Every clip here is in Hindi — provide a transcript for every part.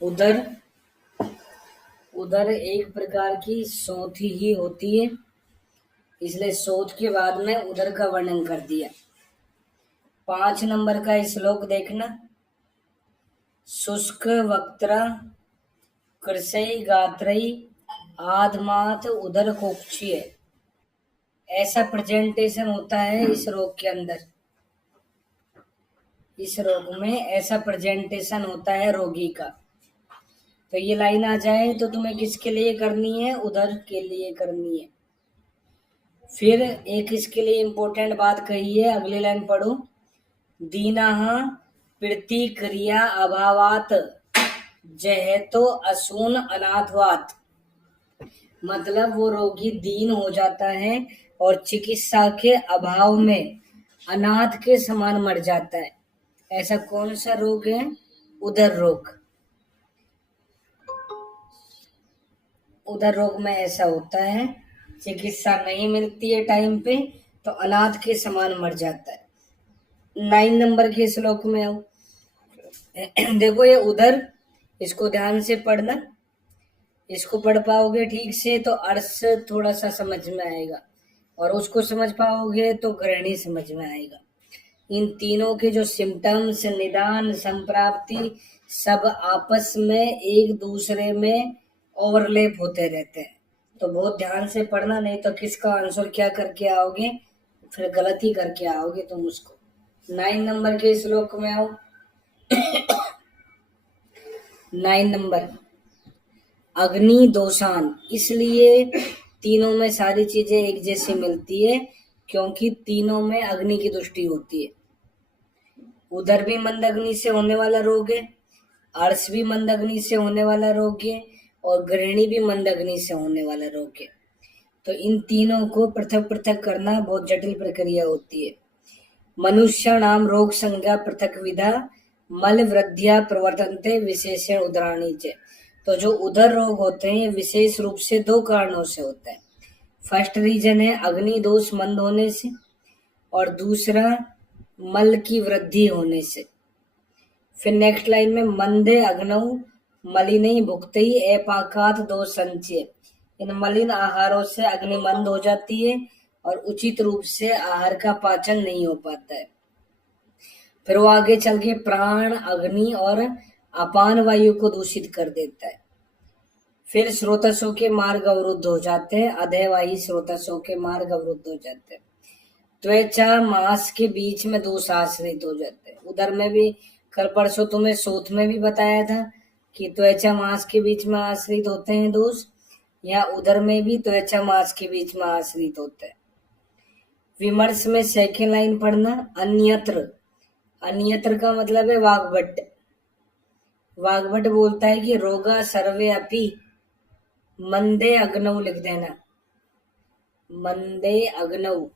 उधर उधर एक प्रकार की सोथी ही होती है, इसलिए सोथ के बाद में उधर का वर्णन कर दिया। 5 नंबर का श्लोक देखना। शुष्क वक्त्र कृषय गात्रई आधमात उदर कोक्षीय। ऐसा प्रेजेंटेशन होता है इस रोग के अंदर। इस रोग में ऐसा प्रेजेंटेशन होता है रोगी का। तो ये लाइन आ जाए तो तुम्हें किसके लिए करनी है? उधर के लिए करनी है। फिर एक इसके लिए इंपॉर्टेंट बात कही है, अगली लाइन पढ़ो। दीनः प्रतिक्रिया अभावात जहेतो असून अनाथवात। मतलब वो रोगी दीन हो जाता है और चिकित्सा के अभाव में अनाथ के समान मर जाता है। ऐसा कौन सा रोग है? उदर रोग। उदर रोग में ऐसा होता है, चिकित्सा नहीं मिलती है टाइम पे तो अनाथ के समान मर जाता है। 9 नंबर के श्लोक में आओ। देखो ये उधर, इसको ध्यान से पढ़ना। इसको पढ़ पाओगे ठीक से तो अर्थ थोड़ा सा समझ में आएगा, और उसको समझ पाओगे तो ग्रहणी समझ में आएगा। इन तीनों के जो सिम्टम्स, निदान, संप्राप्ति सब आपस में एक दूसरे में ओवरलैप होते रहते हैं। तो बहुत ध्यान से पढ़ना, नहीं तो किसका आंसर क्या करके आओगे, फिर गलत ही करके आओगे तुम उसको। 9 नंबर के श्लोक में आओ। 9 नंबर, अग्नि दोषान। इसलिए तीनों में सारी चीजें एक जैसी मिलती है, क्योंकि तीनों में अग्नि की दृष्टि होती है। उधर भी मंद अग्नि से होने वाला रोग है, अर्श भी मंद अग्नि से होने वाला रोग है, और गृहिणी भी मंद अग्नि से होने वाला रोग है। तो इन तीनों को पृथक पृथक करना बहुत जटिल प्रक्रिया होती है। मनुष्य नाम रोग संज्ञा पृथक विधा मल वृद्धिया प्रवर्तनते विशेषण उदराणी च। तो जो उदर रोग होते हैं विशेष रूप से 2 कारणों से होते हैं। फर्स्ट रीजन है अग्नि दोष मंद होने से, और दूसरा मल की वृद्धि होने से। फिर नेक्स्ट लाइन में मंदे अग्नऊ मलिनी भुक्ति एपाकात दोष संचय। इन मलिन आहारों से अग्नि मंद हो जाती है और उचित रूप से आहार का पाचन नहीं हो पाता है। फिर वो आगे चल के प्राण, अग्नि और अपान वायु को दूषित कर देता है। फिर स्रोतसों के मार्ग अवरुद्ध हो जाते हैं, अधेवाही स्रोतसों के मार्ग अवरुद्ध हो जाते हैं। त्वचा मांस के बीच में दोष आश्रित हो जाते हैं। उधर में भी कल परसों तुम्हें सोथ में भी बताया था कि त्वचा मांस के बीच में आश्रित होते हैं दोष, या उधर में भी त्वचा मांस के बीच में आश्रित होते हैं। विमर्श में सेकेंड लाइन पढ़ना। अन्यत्र, अन्यत्र का मतलब है वाग्भट। वाग्भट बोलता है कि रोगा सर्वे अपि मंदे अग्नऊ, लिख देना मंदे अग्नऊ।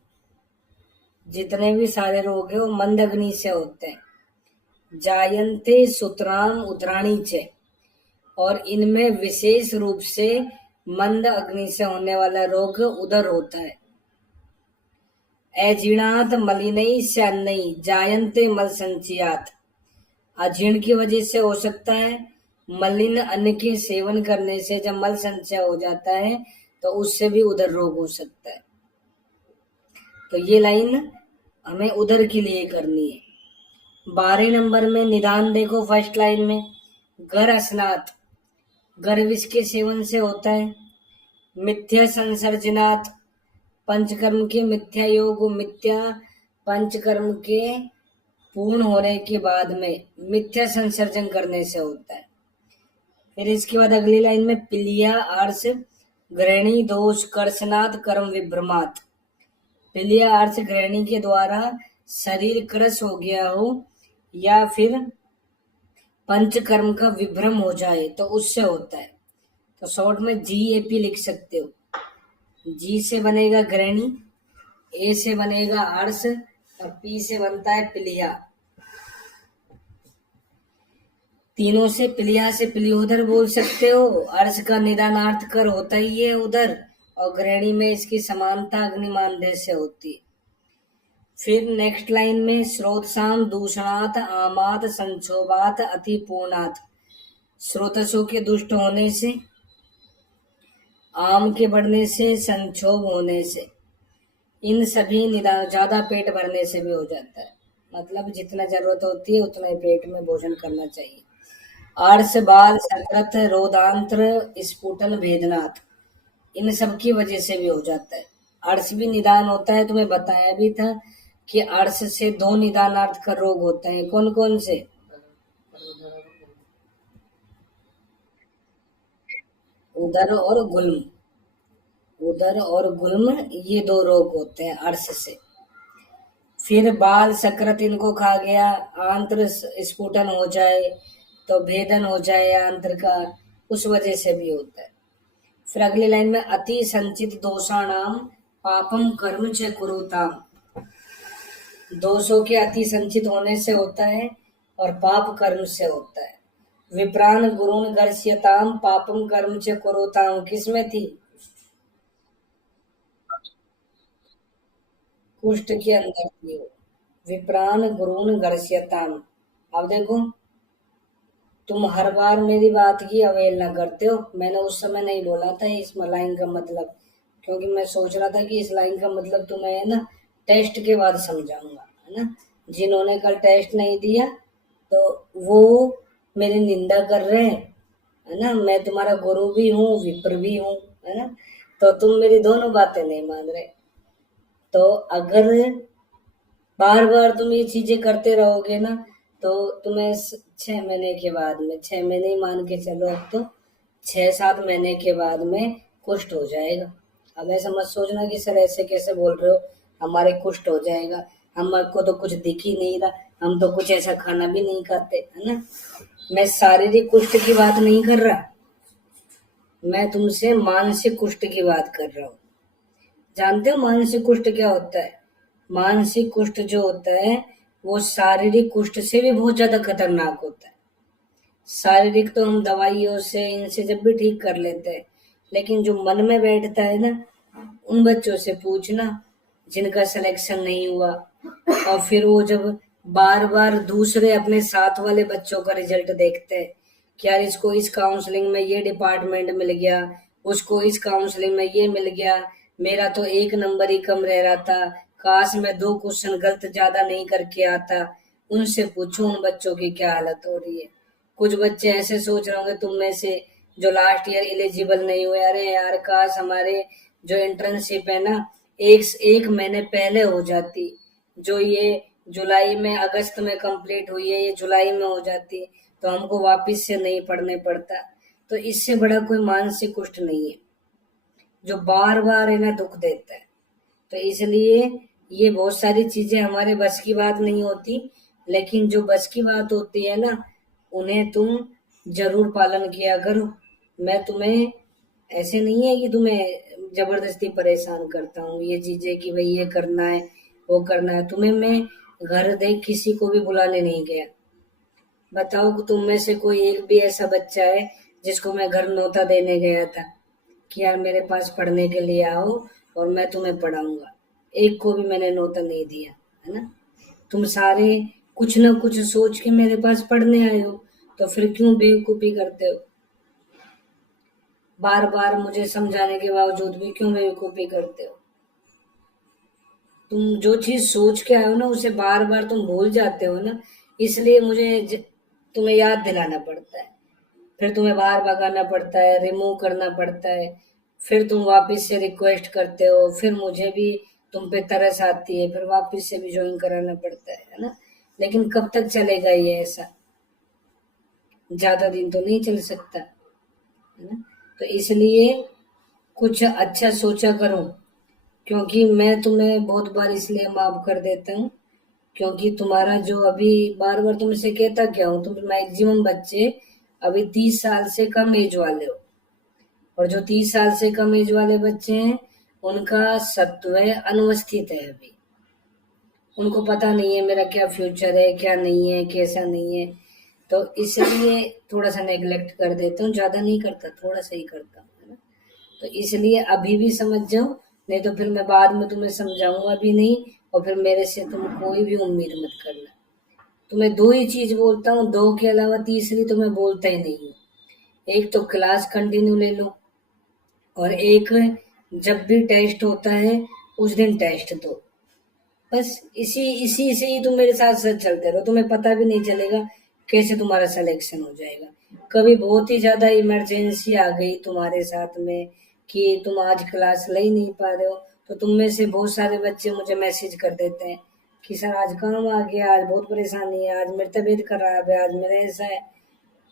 जितने भी सारे रोग है वो मंद अग्नि से होते हैं। जायन्ते सुतराम उदराणी च, और इनमें विशेष रूप से मंद अग्नि से होने वाला रोग उदर होता है। अजीर्णात मलिनई से अन्नई जायन्ते मल संचयात। अजीर्ण की वजह से हो सकता है, मलिन अन्न के सेवन करने से जब मल संचय हो जाता है तो उससे भी उदर रोग हो सकता है। तो ये लाइन हमें उदर के लिए करनी है। 12 नंबर में निदान देखो, फर्स्ट लाइन में गर स्नात, गर विष के सेवन से होता है। मिथ्या संसर्जनात्, पंचकर्म के मिथ्या योग, मिथ्या पंचकर्म के पूर्ण होने के बाद में मिथ्या संसर्जन करने से होता है। फिर इसके बाद अगली लाइन में पिलिया अर्श ग्रहणी दोष कर्षनात् कर्म विभ्रमात्। पिलिया अर्श ग्रहणी के द्वारा शरीर क्रश हो गया हो या फिर पंचकर्म का विभ्रम हो जाए तो उससे होता है। तो शॉर्ट में GAP लिख सकते हो। जी से बनेगा ग्रहणी, ए से बनेगा अर्श, और पी से बनता है पिलिया। तीनों से पिलिया से पिलियोदर बोल सकते हो। अर्श का निदानार्थ कर होता ही है उदर, और ग्रहणी में इसकी समानता अग्निमानदेय से होती है। फिर नेक्स्ट लाइन में स्रोतसाम दूषणात आमात संक्षोभात अति पूर्णात। स्रोतसों के दुष्ट होने से, आम के बढ़ने से, संक्षोभ होने से, इन सभी निदान, ज्यादा पेट भरने से भी हो जाता है। मतलब जितना जरूरत होती है उतना ही पेट में भोजन करना चाहिए। आर्स बाल सकृत रोदांत्र स्फुटन भेदनाथ, इन सब की वजह से भी हो जाता है। अर्श भी निदान होता है, तुम्हें बताया भी था कि अर्श से दो निदानार्थ का रोग होते हैं। कौन कौन से? उदर और गुल्म। उदर और गुल्म, ये दो रोग होते हैं अर्श से। फिर बाल सकृत इनको खा गया, आंत्र स्फुटन हो जाए, तो भेदन हो जाए आंत्र का, उस वजह से भी होता है। फिर अगली लाइन में अति संचित दोषाणाम पापम कर्म च कुरुताम, दोषों के अति संचित होने से होता है और पाप कर्म से होता है। विप्रान गुरुन गर्ष्यताम पापम कर्म च कुरुताम, किसमें थी? कुष्ठ के अंदर थी वो। विप्रान गुरुन गर्ष्यताम। अब देखो, तुम हर बार मेरी बात की अवहेलना करते हो। मैंने उस समय नहीं बोला था इस लाइन का मतलब, क्योंकि मैं सोच रहा था कि इस लाइन का मतलब तुम्हें है ना टेस्ट के बाद समझाऊंगा, है ना। जिन्होंने कल टेस्ट नहीं दिया तो वो मेरी निंदा कर रहे हैं, है ना। मैं तुम्हारा गुरु भी हूँ, विप्र भी हूँ, है ना। तो तुम मेरी दोनों बातें नहीं मान रहे। तो अगर बार बार तुम ये चीजें करते रहोगे ना, तो तुम्हें 6 महीने के बाद में, 6 महीने ही मान के चलो, अब तो 6-7 महीने के बाद में कुष्ठ हो जाएगा। अब ऐसा मत सोचना कि सर ऐसे कैसे बोल रहे हो, हमारे कुष्ठ हो जाएगा, हमको तो कुछ दिख ही नहीं रहा, हम तो कुछ ऐसा खाना भी नहीं खाते, है ना। मैं शारीरिक कुष्ठ की बात नहीं कर रहा, मैं तुमसे मानसिक कुष्ठ की बात कर रहा हूँ। जानते हो मानसिक कुष्ठ क्या होता है? मानसिक कुष्ठ जो होता है वो शारीरिक कुष्ठ से भी बहुत ज्यादा खतरनाक होता है। शारीरिक तो हम दवाइयों से इनसे जब भी ठीक कर लेते हैं, लेकिन जो मन में बैठता है ना, उन बच्चों से पूछना जिनका सिलेक्शन नहीं हुआ, और फिर वो जब बार बार दूसरे अपने साथ वाले बच्चों का रिजल्ट देखते हैं कि यार इसको इस काउंसलिंग में ये डिपार्टमेंट मिल गया, उसको इस काउंसलिंग में ये मिल गया, मेरा तो एक नंबर ही कम रह रहा था, काश मैं 2 क्वेश्चन गलत ज्यादा नहीं करके आता। उनसे पूछो उन बच्चों की क्या हालत हो रही है। कुछ बच्चे ऐसे सोच रहे होंगे तुम में से जो लास्ट ईयर एलिजिबल नहीं हुए, अरे यार काश हमारे जो इंटर्नशिप है ना एक एक महीने पहले हो जाती, जो ये जुलाई में अगस्त में कंप्लीट हुई है ये जुलाई में हो जाती, तो हमको वापस से नहीं पढ़ने पड़ता। तो इससे बड़ा कोई मानसिक कुष्ठ नहीं है जो बार बार है ना दुख देता है। तो इसलिए ये बहुत सारी चीजें हमारे बस की बात नहीं होती, लेकिन जो बस की बात होती है ना उन्हें तुम जरूर पालन किया करो। मैं तुम्हें ऐसे नहीं है कि तुम्हें जबरदस्ती परेशान करता हूँ ये चीजें कि भाई ये करना है वो करना है। तुम्हें मैं घर देख किसी को भी बुलाने नहीं गया। बताओ कि तुम में से कोई एक भी ऐसा बच्चा है जिसको मैं घर न्योता देने गया था कि यार मेरे पास पढ़ने के लिए आओ और मैं तुम्हें पढ़ाऊंगा? एक को भी मैंने न्योता नहीं दिया, है ना। तुम सारे कुछ ना कुछ सोच के मेरे पास पढ़ने आए हो, तो फिर क्यों बेवकूफी करते हो? बार बार मुझे समझाने के बावजूद भी क्यों बेवकूफी करते हो? तुम जो चीज सोच के आए हो ना उसे बार बार तुम भूल जाते हो ना, इसलिए मुझे तुम्हें याद दिलाना पड़ता है। फिर तुम्हें बाहर भगाना पड़ता है, रिमूव करना पड़ता है, फिर तुम वापस से रिक्वेस्ट करते हो, फिर मुझे भी तुम पे तरस आती है, फिर वापस से भी ज्वाइन कराना पड़ता है ना। लेकिन कब तक चलेगा ये ऐसा? ज्यादा दिन तो नहीं चल सकता, है ना। तो इसलिए कुछ अच्छा सोचा करो, क्योंकि मैं तुम्हें बहुत बार इसलिए माफ कर देता हूँ क्योंकि तुम्हारा जो अभी बार बार तुमसे कहता क्या हूँ, तुम मैक्सिमम बच्चे अभी 30 साल से कम एज वाले हो, और जो 30 साल से कम एज वाले बच्चे हैं उनका सत्व अनुवस्थित है अभी। उनको पता नहीं है मेरा क्या फ्यूचर है, क्या नहीं है, कैसा नहीं है। तो इसलिए थोड़ा सा नेग्लेक्ट कर देता हूँ, ज्यादा नहीं करता, थोड़ा सा ही करता हूँ, है ना। तो इसलिए अभी भी समझ जाओ, नहीं तो फिर मैं बाद में तुम्हें समझाऊंगा भी नहीं, और फिर मेरे से तुम कोई भी उम्मीद मत करना। तुम्हें दो ही चीज बोलता हूँ, दो के अलावा तीसरी तो मैं बोलता ही नहीं हूँ। एक तो क्लास कंटिन्यू ले लो, और एक जब भी टेस्ट होता है उस दिन टेस्ट दो। बस इसी इसी से ही तुम मेरे साथ साथ चलते रहो, तुम्हें पता भी नहीं चलेगा कैसे तुम्हारा सिलेक्शन हो जाएगा। कभी बहुत ही ज्यादा इमरजेंसी आ गई तुम्हारे साथ में कि तुम आज क्लास ले ही नहीं पा रहे हो, तो तुम में से बहुत सारे बच्चे मुझे मैसेज कर देते हैं कि सर आज काम आ गया, आज बहुत परेशानी है, आज मेरी तबीयत खराब है, आज मेरा ऐसा है।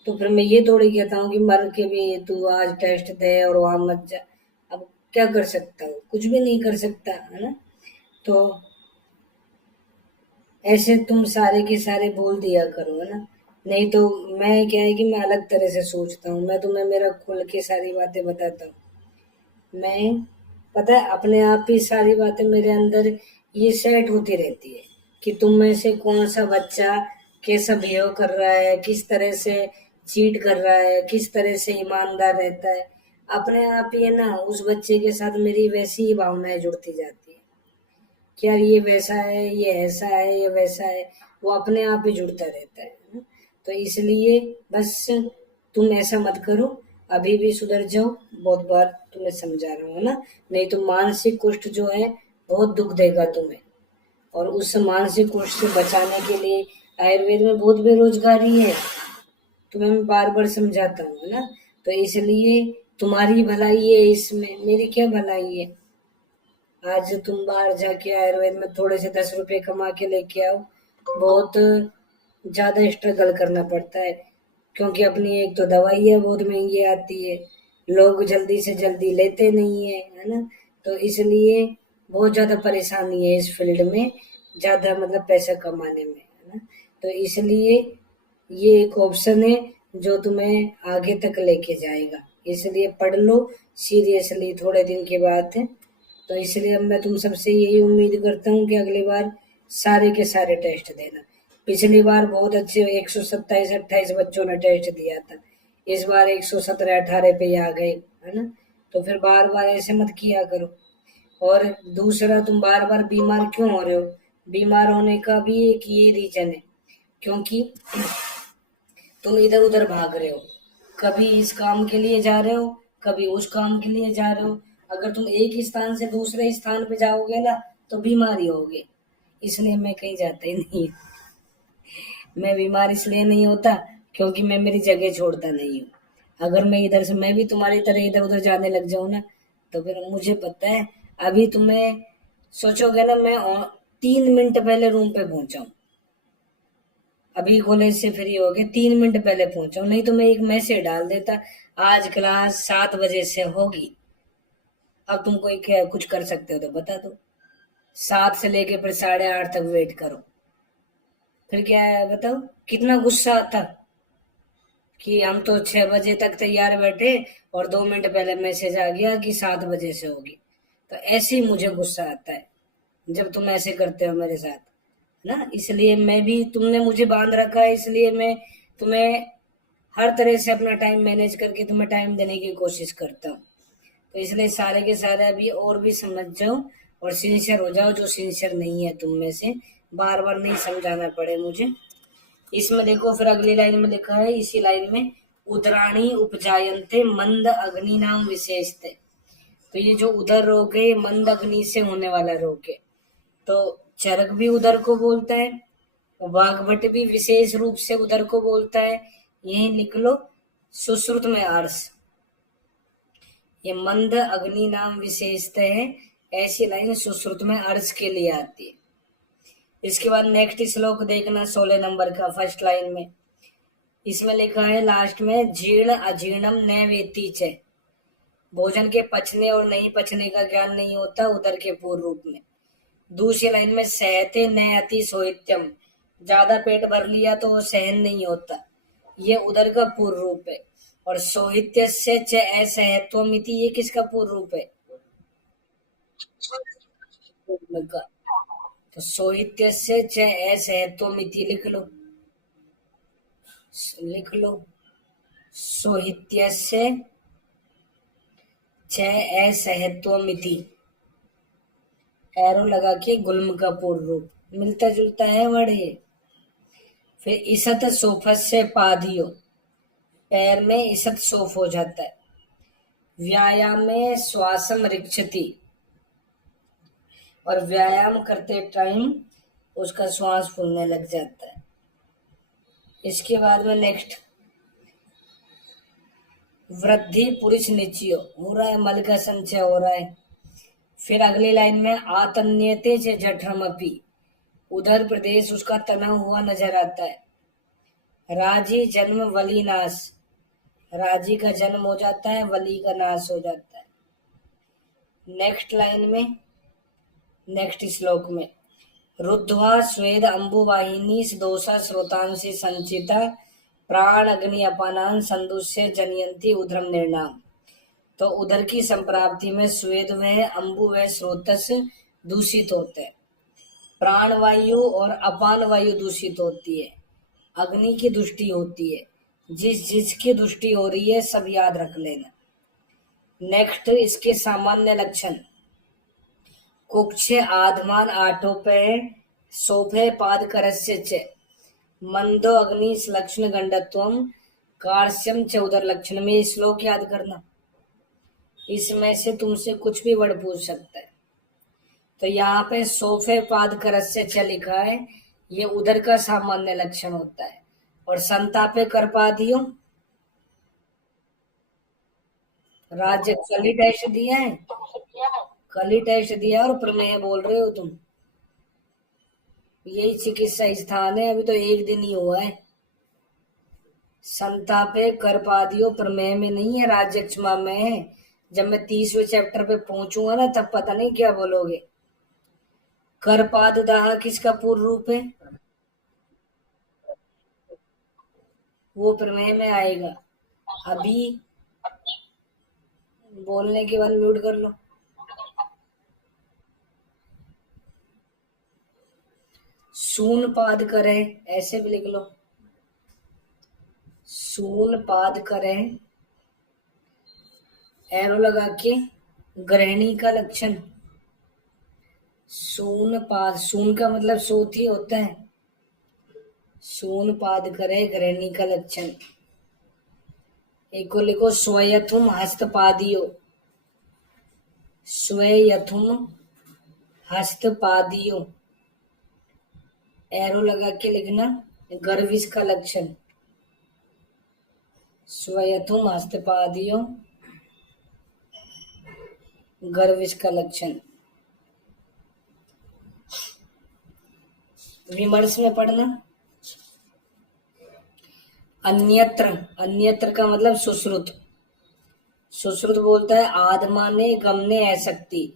तो फिर मैं ये थोड़ी कहता हूँ कि मर के भी तू आज टेस्ट दे और वहां मत जा। अब क्या कर सकता हूँ, कुछ भी नहीं कर सकता, है ना। तो ऐसे तुम सारे के सारे बोल दिया करो, है ना। नहीं तो मैं क्या है कि मैं अलग तरह से सोचता हूँ, मैं तुम्हें मेरा खुल के सारी बातें बताता हूँ। मैं, पता है, अपने आप ही सारी बातें मेरे अंदर ये सेट होती रहती है कि तुम में से कौन सा बच्चा कैसा बिहेव कर रहा है, किस तरह से चीट कर रहा है, किस तरह से ईमानदार रहता है। अपने आप ही है ना, उस बच्चे के साथ मेरी वैसी ही भावनाएं जुड़ती जाती है कि यार ये वैसा है, ये ऐसा है, ये वैसा है। वो अपने आप ही जुड़ता रहता है ना? तो इसलिए बस तुम ऐसा मत करो, अभी भी सुधर जाओ। बहुत बार तुम्हें समझा रहा हूँ ना। नहीं तो मानसिक कुष्ठ जो है बहुत दुख देगा तुम्हें, और उस मानसिक कुष्ठ से बचाने के लिए आयुर्वेद में बहुत बेरोजगारी है। तुम्हें मैं बार बार समझाता हूँ, है ना। तो इसलिए तुम्हारी भलाई है इसमें, मेरी क्या भलाई है। आज तुम बाहर जाके आयुर्वेद में थोड़े से 10 रुपए कमा के लेके आओ, बहुत ज्यादा स्ट्रगल करना पड़ता है, क्योंकि अपनी एक तो दवाई है बहुत महंगी आती है, लोग जल्दी से जल्दी लेते नहीं है ना। तो इसलिए बहुत ज्यादा परेशानी है इस फील्ड में, ज्यादा मतलब पैसा कमाने में, है ना। तो इसलिए ये एक ऑप्शन है जो तुम्हें आगे तक लेके जाएगा। इसलिए पढ़ लो सीरियसली, थोड़े दिन के बाद है। तो इसलिए अब मैं तुम सबसे यही उम्मीद करता हूँ कि अगली बार सारे के सारे टेस्ट देना। पिछली बार बहुत अच्छे 127-28 बच्चों ने टेस्ट दिया था, इस बार 117-18 पे ही आ गए, है ना। तो फिर बार बार ऐसे मत किया करो। और दूसरा, तुम बार बार बीमार क्यों हो रहे हो? बीमार होने का भी एक ये रीजन है, क्योंकि तुम इधर उधर भाग रहे हो, कभी इस काम के लिए जा रहे हो, कभी उस काम के लिए जा रहे हो। अगर तुम एक स्थान से दूसरे स्थान पे जाओगे ना तो बीमार ही होगे। इसलिए मैं कहीं जाता ही नहीं। मैं बीमार इसलिए नहीं होता क्योंकि मैं मेरी जगह छोड़ता नहीं हूँ। अगर मैं इधर से, मैं भी तुम्हारी तरह इधर उधर जाने लग जाऊं ना, तो फिर मुझे पता है, अभी तुम्हें सोचोगे ना मैं 3 मिनट पहले रूम पे पहुंचा हूँ, अभी कॉलेज से फ्री हो गए 3 मिनट पहले पहुंचा हूँ, नहीं तो मैं एक मैसेज डाल देता आज क्लास 7 बजे से होगी। अब तुम कोई क्या कुछ कर सकते हो तो बता दो। 7 से लेके फिर 8:30 तक वेट करो, फिर क्या है बताओ, कितना गुस्सा आता कि हम तो 6 बजे तक तैयार बैठे और 2 मिनट पहले मैसेज आ गया कि 7 बजे से होगी। तो ऐसे ही मुझे गुस्सा आता है जब तुम ऐसे करते हो मेरे साथ, ना। इसलिए मैं भी, तुमने मुझे बांध रखा है, इसलिए मैं तुम्हें हर तरह से अपना टाइम मैनेज करके तुम्हें टाइम देने की कोशिश करता हूँ। तो इसलिए सारे के सारे अभी और भी समझ जाओ और सिंसियर हो जाओ, जो सिंसियर नहीं है तुम में से, बार बार नहीं समझाना पड़े मुझे। इसमें देखो फिर अगली लाइन में लिखा है, इसी लाइन में, उदराणी उपजायन्ते मंद अग्नि नाम विशेषते। तो ये जो उदर रोग है, ये मंद अग्नि से होने वाला रोग है। तो चरक भी उदर को बोलता है, वाग्भट भी विशेष रूप से उदर को बोलता है। यही लिख लो, सुश्रुत में आर्स, ये मंद अग्नि नाम विशेषता है। ऐसी लाइन सुश्रुत में अर्ज के लिए आती है। इसके बाद नेक्स्ट श्लोक देखना, 16 नंबर का, फर्स्ट लाइन में। इसमें लिखा है लास्ट में, जीर्ण अजीर्णम न वेत्ति च। भोजन के पचने और नहीं पचने का ज्ञान नहीं होता उदर के पूर्व रूप में। दूसरी लाइन में, सहते न अति सोहित्यम। ज्यादा पेट भर लिया तो वो सहन नहीं होता, ये उदर का पूर्व रूप है। और सोहित्य से च असहत्वमिति, ये किसका पूर्व रूप है? का। तो सोहित्य से च असहत्वमिति लिख लो, लिख लो, सोहित्य से च असहत्वमिति, एरो लगा के गुल्म का पूर्व रूप, मिलता जुलता है वर्ड ये। फिर इसत सोफस से पाधियो, पैर में ईसत शोफ हो जाता है। व्यायाम में श्वासम रिक्षति, और व्यायाम करते टाइम उसका श्वास फूलने लग जाता है। इसके बाद में नेक्स्ट, वृद्धि पुरुष निचयो हो रहा है, मल का संचय हो रहा है। फिर अगली लाइन में आतन्यते से जठरमपी, उधर प्रदेश उसका तना हुआ नजर आता है। राजी जन्म वली नाश, राजी का जन्म हो जाता है, वली का नाश हो जाता है। नेक्स्ट लाइन में, नेक्स्ट श्लोक में, रुद्ध्वा स्वेद अम्बुवाहिनी दोषा स्रोतांसी संचिता प्राण अग्नि अपानान संदुष्य जनयंती उधरम निर्णाम। तो उधर की संप्राप्ति में स्वेद व अम्बु व स्रोतस दूषित होते हैं, प्राण वायु और अपान वायु दूषित होती है, अग्नि की दृष्टि होती है। जिसकी दृष्टि हो रही है सब याद रख लेना। नेक्स्ट, इसके सामान्य लक्षण, कुक्षे आधमान आटोपे सोफे पाद करस्य च मंदो अग्नि लक्षण गंडत्वम कार्श्यम च उदर लक्षण। में श्लोक याद करना, इसमें से तुमसे कुछ भी वर्ड पूछ सकता है। तो यहाँ पे सोफे पाद करस्य च लिखा है, ये उदर का सामान्य लक्षण होता है। और संतापे करपादियों, राज्य कल ही टेस्ट दिया है, कल ही टेस्ट दिया और प्रमेय बोल रहे हो तुम। यही चिकित्सा स्थान है, अभी तो एक दिन ही हुआ है। संतापे करपादियों प्रमेय में नहीं है, राज्यक्षमा में है। जब मैं 30वें चैप्टर पे पहुंचूंगा ना, तब पता नहीं क्या बोलोगे। करपाद दाह किसका पूर्ण रूप है, वो प्रमेय में आएगा। अभी बोलने के बाद म्यूट कर लो। सून पाद करे, ऐसे भी लिख लो, सून पाद करे, एरो लगा के, ग्रहणी का लक्षण। सून पाद, सून का मतलब सोथ ही होता है। सून पाद करे, ग्रहणी का लक्षण। एक को लिखो स्वयथुम हस्तपादियो, स्वयथुम हस्तपादियो, एरो लगा के लिखना, गर्विश का लक्षण। स्वयथुम हस्तपादियो, गर्विश का लक्षण। विमर्श में पढ़ना, अन्यत्र, अन्यत्र का मतलब सुश्रुत। सुश्रुत बोलता है आत्मा ने गमने असक्ति,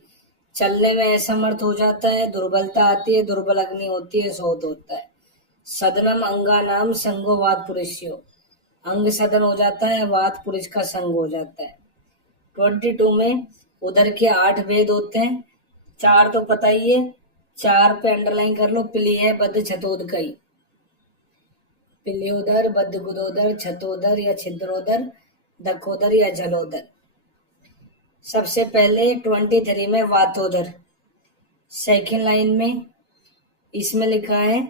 चलने में असमर्थ हो जाता है, दुर्बलता आती है, दुर्बल अग्नि होती है, शोध होता है। सदनम अंगा नाम संगो वाद पुरुषो, अंग सदन हो जाता है, वाद पुरुष का संग हो जाता है। 22 में उधर के 8 भेद होते हैं, 4 तो पता ही है, 4 पे अंडरलाइन कर लो, पिलीय बद्ध छतोदकई, पिल्योदर बद्ध गुदोदर छतोदर या छिद्रोदर, दखोदर या जलोदर। सबसे पहले 23 में वातोदर, सेकंड लाइन में इसमें लिखा है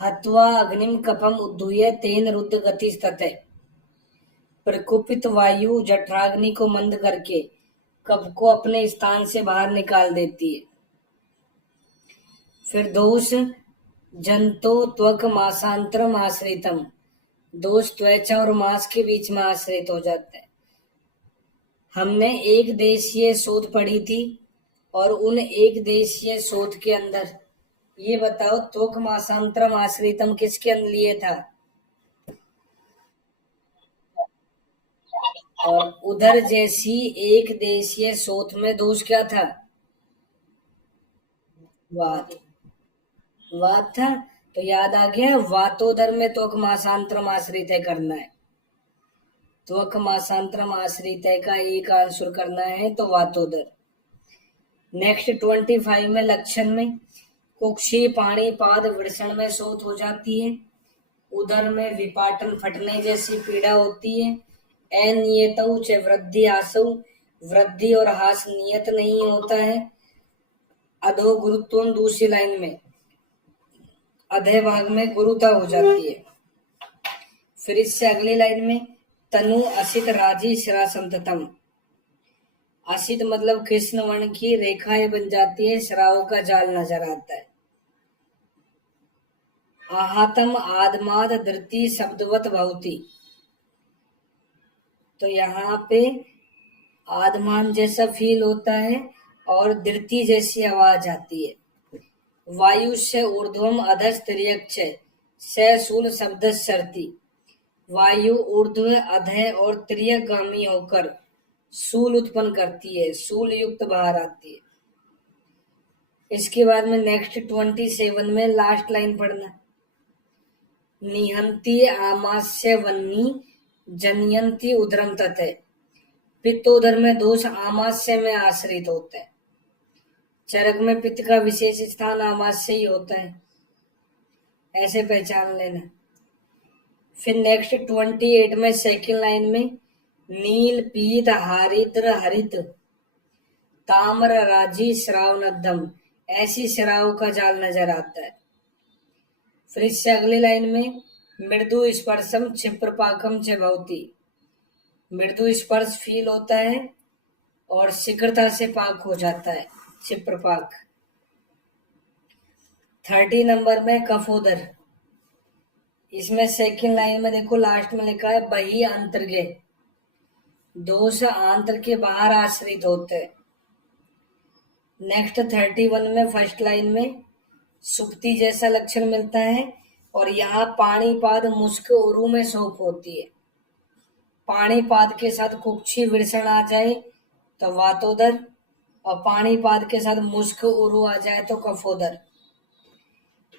हत्वा अग्निम कपम उद्धूय तेन रुद्ध गति ततः, प्रकुपित वायु जठराग्नि को मंद करके कप को अपने स्थान से बाहर निकाल देती है। फिर दोष जंतो त्वक मासांतरम आश्रितम, दोष त्वचा और मांस के बीच में आश्रित हो जाता है। हमने एक देशीय शोध पढ़ी थी, और उन एक देशीय शोध के अंदर ये बताओ त्वक मासांतरम आश्रितम किसके लिए था, और उधर जैसी एक देशीय शोध में दोष क्या था, वात, वात था। तो याद आ गया, वातोदर में त्वक मासांतरम आश्रित है करना है, त्वक मासांतरम आश्रित है का एक आंसर करना है, तो वातोदर। नेक्स्ट 25 में लक्षण में कुक्षी पाणी पाद वृषण में शोथ हो जाती है, उदर में विपाटन फटने जैसी पीड़ा होती है। अनियतौ च वृद्धि आसौ, वृद्धि और हास नियत नहीं होता है। अधो गुरुत्व, दूसरी लाइन में अधे भाग में गुरुता हो जाती है। फिर इससे अगली लाइन में तनु असित राजी शिरा संततम। असित मतलब कृष्ण वर्ण की रेखाएं बन जाती है, शराओं का जाल नजर आता है। आहातम आदमाद धृति शब्दवत भवती। तो यहाँ पे आदमान जैसा फील होता है और धृति जैसी आवाज आती है। वायु से ऊर्ध्वम अधस तिर्यक्ष स शूल शब्द शर्ती। वायु ऊर्ध्व अधः और तिर्यगामी होकर शूल उत्पन्न करती है, शूल युक्त बाहर आती है। इसके बाद में नेक्स्ट 27 में लास्ट लाइन पढ़ना। निहंती आमास्य वन्नी जनयंती उदरम तथे। पित्तोदर में दोष आमास्य में आश्रित होता है। चरक में पित्त का विशेष स्थान आमास्य ही होता है, ऐसे पहचान लेना। फिर नेक्स्ट 28 में सेकंड लाइन में नील पीत हारिद्र हरित ताम्र राजी श्रावणद्धम, ऐसी शराव का जाल नजर आता है। फिर इससे अगली लाइन में मृदु स्पर्शम क्षिप्रपाकम च भवती। मृदु स्पर्श फील होता है और शीघ्रता से पाक हो जाता है, क्षिप्रपाक। 30 नंबर में कफोदर। इसमें सेकंड लाइन में देखो लास्ट में लिखा है बही अंतर्गे, दोष आंतर के बाहर आश्रित होते हैं। नेक्स्ट 31 में फर्स्ट लाइन में सुप्ति जैसा लक्षण मिलता है और यहाँ पाणीपाद मुस्क उरु में सौंप होती है। पाणीपाद के साथ कुक्षी विरसण आ जाए तो वातोदर, और पाणीपाद के साथ मुस्क उरु आ जाए तो कफोदर।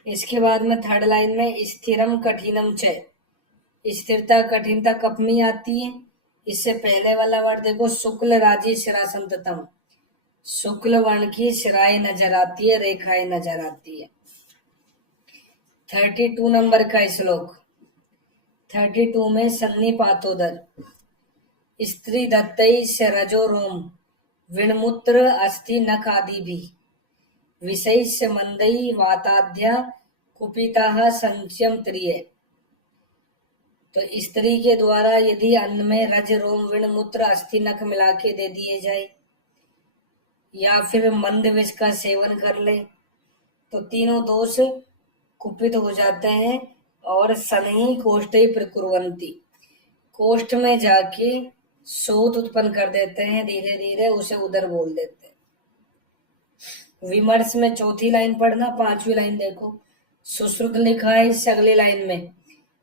इसके बाद में थर्ड लाइन में स्थिरम कठिनम च, स्थिरता कठिनता कप में आती है। इससे पहले वाला वर्ड देखो शुक्ल राजी शिरा संततम, शुक्ल वर्ण की शिराएं नजर आती है, रेखाएं नजर आती है। 32 नंबर का श्लोक। 32 में सन्निपातोदर। स्त्री दत्तई से रजो रोम विणमूत्र अस्थि नख आदि भी विषय से मंदई वाताध्या कुपिता संचयम त्रिय। तो स्त्री के द्वारा यदि अन्न में रज रोम विणमूत्र अस्थि नख मिला के दे दिए जाए या फिर मंद विष का सेवन कर ले तो तीनों दोष कुपित हो जाते हैं और सनही कोष्ठी प्रकुर्वंती, कोष्ठ में जाके शोथ उत्पन्न कर देते हैं, धीरे धीरे उसे उदर बोल देते हैं। विमर्श में चौथी लाइन पढ़ना, 5वीं लाइन देखो। सुश्रुत लिखा है इस अगली लाइन में।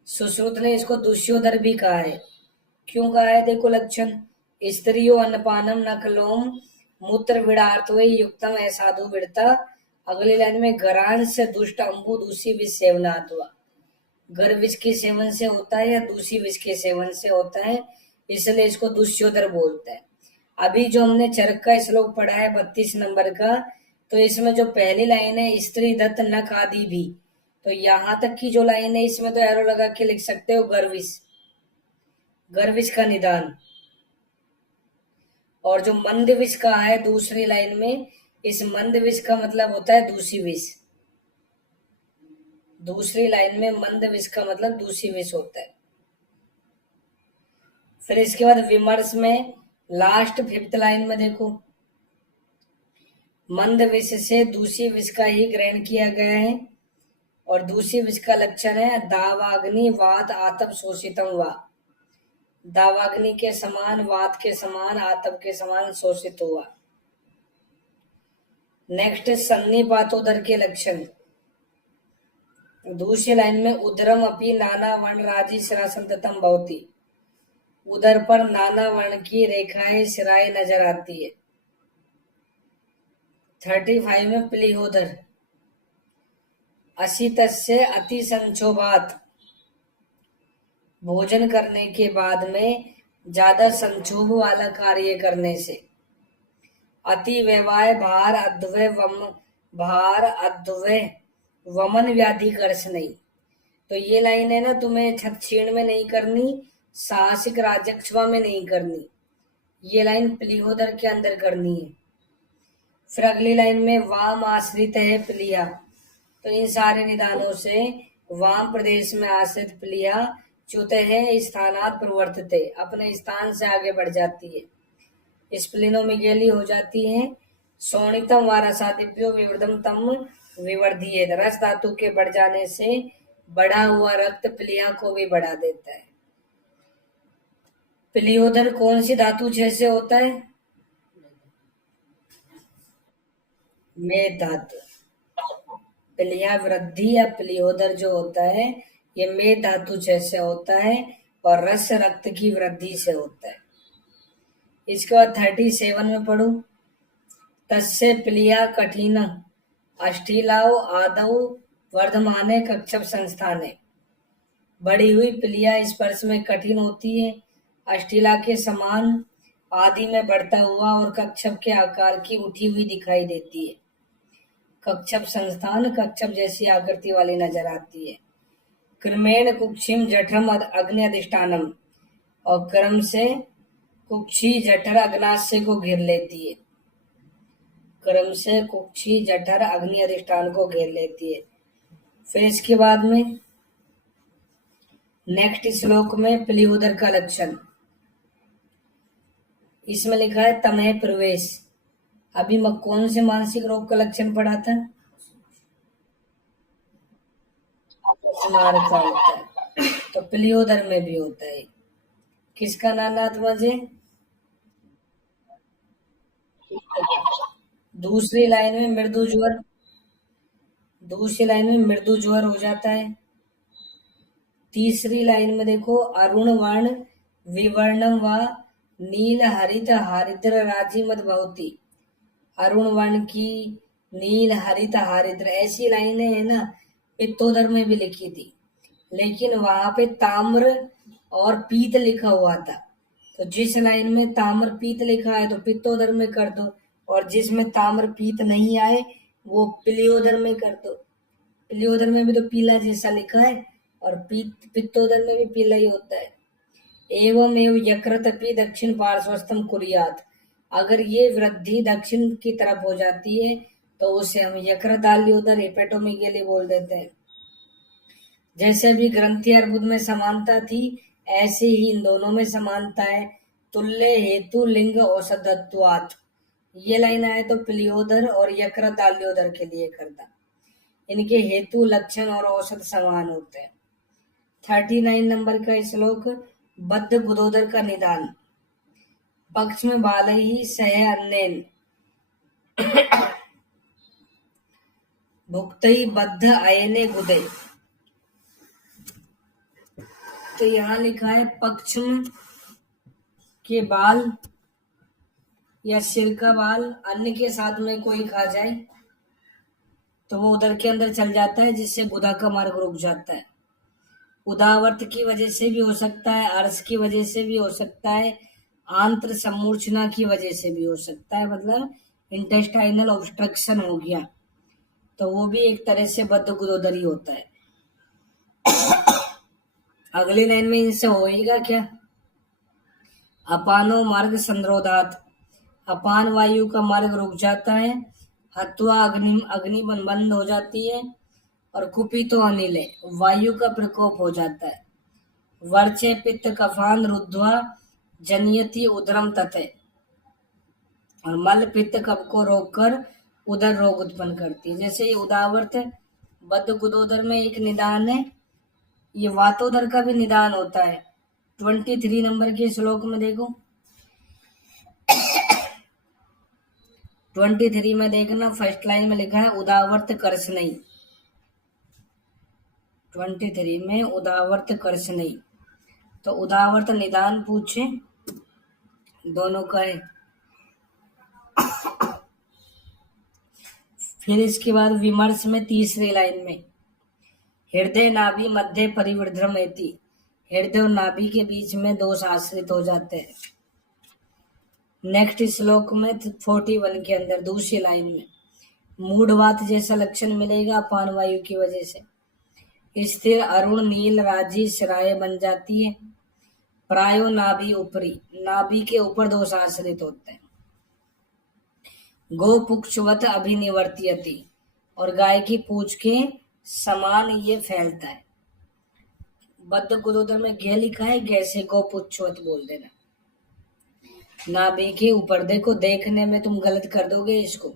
सुश्रुत ने इसको दुष्योदर भी कहा है। क्यों कहा है देखो लक्षण। स्त्रियो अन्नपानम नखलोम मूत्र विड़ार्थ युक्तम साधु विड़ता। अगली लाइन में गरांश से दुष्ट अंबु दूसरी विष सेवनात् हुआ। गर विष के सेवन से होता है या दूसरी विष के सेवन से होता है, इसलिए इसको दुष्योदर बोलते हैं। अभी जो हमने चरक का श्लोक पढ़ा है 32 नंबर का, तो इसमें जो पहली लाइन है स्त्री दत्त नख आदि भी, तो यहाँ तक की जो लाइन है इसमें तो एरो लगा के लिख सकते हो गर्विश, गर्विश का निदान। और जो मंद विष का है दूसरी लाइन में, इस मंद विष का मतलब होता है दूसरी विष। दूसरी लाइन में मंद विष का मतलब दूसरी विष होता है। फिर इसके बाद विमर्श में लास्ट 5th लाइन में देखो, मंद विष से दूसरी विष का ही ग्रहण किया गया है और दूसरी विष का लक्षण है दावाग्नि वात आतप शोषितम वा। दावाग्नि के समान, वात के समान, आतप के समान शोषित हुआ। नेक्स्ट सन्निपातोदर के लक्षण। दूसरी लाइन में उदरम अपनी नाना वर्ण राजी शिरा संततम भवती। उदर पर नाना वर्ण की रेखाएं शिराएं नजर आती है। 35 में प्लीहोदर। असितस्य अति संक्षोभात, भोजन करने के बाद में ज्यादा संक्षोभ वाला कार्य करने से। अति व्यवाय भार अद्वय वमन व्याधि कर्ष नहीं। तो ये लाइन है ना, तुम्हें छत छीण में नहीं करनी, साहसिक राजक्षवा में नहीं करनी, ये लाइन प्लीहोदर के अंदर करनी है। फिर अगली लाइन में वाम आश्रित है प्लिया। तो इन सारे निदानों से वाम प्रदेश में आश्रित प्लिया च्युते स्थानात् प्रवर्तते, अपने स्थान से आगे बढ़ जाती है। स्प्लिनोमेगेली हो जाती है। शोणितम व रसादिभ्यो विवर्धम तम विवर्धियेत, रस धातु के बढ़ जाने से बढ़ा हुआ रक्त प्लीहा को भी बढ़ा देता है। प्लियोदर कौन सी धातु जैसे होता है? मेद धातु। प्लीहा वृद्धि या प्लियोदर जो होता है ये मेद धातु जैसे होता है और रस रक्त की वृद्धि से होता है। इसके बाद 37 में पढ़ो। तस्य प्लीहा कठिन अष्टिलाओ आदौ वर्धमाने कक्षप संस्थाने, बढ़ी हुई प्लीहा स्पर्श में कठिन होती है, अष्टिला के समान आदि में बढ़ता हुआ और कक्षप के आकार की उठी हुई दिखाई देती है। कक्षप संस्थान कक्षप जैसी आकृति वाली नजर आती है। क्रमेण कुक्षिम जठरम अग्नि अधिष्ठानम, और क्रम से कुक्षी जठर अग्नाशय को घेर लेती है। क्रम से कुक्षी जठर अग्नि अधिष्ठान को घेर लेती है। फिर इसके बाद में नेक्स्ट श्लोक में प्लियोदर का लक्षण, इसमें लिखा है तमह प्रवेश। अभी मैं कौन से मानसिक रोग का लक्षण पढ़ा था? अपस्मार का होता है, तो प्लियोदर में भी होता है। किसका नानात्म मजे? दूसरी लाइन में मृदु ज्वर, दूसरी लाइन में मृदु ज्वर हो जाता है। तीसरी लाइन में देखो अरुण वर्ण विवर्णम व नील हरित हरिद्र राजी मत भवती, अरुण वर्ण की नील हरित हरिद्र ऐसी लाइनें है ना पित्तोदर में भी लिखी थी, लेकिन वहां पे ताम्र और पीत लिखा हुआ था। तो जिस लाइन में ताम्र पीत लिखा है तो पित्तोदर में कर दो, और जिसमें ताम्र पीत नहीं आए वो प्लियोदर में कर दो। प्लियोदर में भी तो पीला जैसा लिखा है और पित्तोदर में भी पीला ही होता है। एवं यकृत अपि दक्षिण पार्श्वस्थम कुर्यात, अगर ये वृद्धि दक्षिण की तरफ हो जाती है तो उसे हम यकृताल्योदर हेपेटोमेगेली बोल देते हैं। जैसे भी ग्रंथि अर्बुद में समानता थी ऐसे ही इन दोनों में समानता है। तुल्य हेतु लिंग औषधत्वात्, ये लाइन आए तो प्लियोदर और यकृताल्योदर के लिए करता, इनके हेतु लक्षण और औषध समान होते हैं। 39 नंबर का श्लोक, बद्ध गुदोदर का निदान। पक्ष में बाल ही सह अन्नेन भुक्तई बद्ध अयने गुदे, तो यहाँ लिखा है पक्ष के बाल या सिर का बाल अन्न के साथ में कोई खा जाए तो वो उदर के अंदर चल जाता है, जिससे गुदा का मार्ग रुक जाता है। उदावर्त की वजह से भी हो सकता है, अर्श की वजह से भी हो सकता है, आंत्र सम्मूर्छना की वजह से भी हो सकता है, मतलब इंटेस्टाइनल ऑब्स्ट्रक्शन हो गया तो वो भी एक तरह से बद्ध गुदोदरी होता है। अगली लाइन में इनसे होएगा क्या? अपानो मार्ग संरोधात, अपान वायु का मार्ग रुक जाता है, हत्वा अग्नि बंद हो जाती है, और कुपितो अनिले वायु का प्रकोप हो जाता है। वर्चे पित्त कफान रुद्ध्वा जनयति उदरम तथे, और मल पित्त कफ को रोककर उदर रोग उत्पन्न करती है। जैसे ये उदावर्त है, बद्ध गुदोदर में एक निदान है, ये वातोदर का भी निदान होता है। 23 नंबर के श्लोक में देखो, 23 में देखना फर्स्ट लाइन में लिखा है उदावर्त कर्ष नहीं। 23 में उदावर्त कर्ष नहीं, तो उदावर्त निदान पूछे दोनों का है। फिर इसके बाद विमर्श में तीसरी लाइन में हृदय नाभि मध्य परिवृद्रम एति, हृदय और नाभि के बीच में दोष आश्रित हो जाते हैं। नेक्स्ट श्लोक में 41 के अंदर दूसरी लाइन में मूढ़वात जैसा लक्षण मिलेगा अपान वायु की वजह से। स्थिर अरुण नील राजी शराय बन जाती है। प्रायो नाभि ऊपरी, नाभि के ऊपर दोष आश्रित होते हैं। गो पुक्षवत अभिनिवर्त्यति, और गाय की पूंछ के समान ये फैलता है। बद्ध गुदोदर में गे लिखा है, गे से गो पुच्छोत बोल देना। नाभि के ऊपर देखो, देखने में तुम गलत कर दोगे इसको।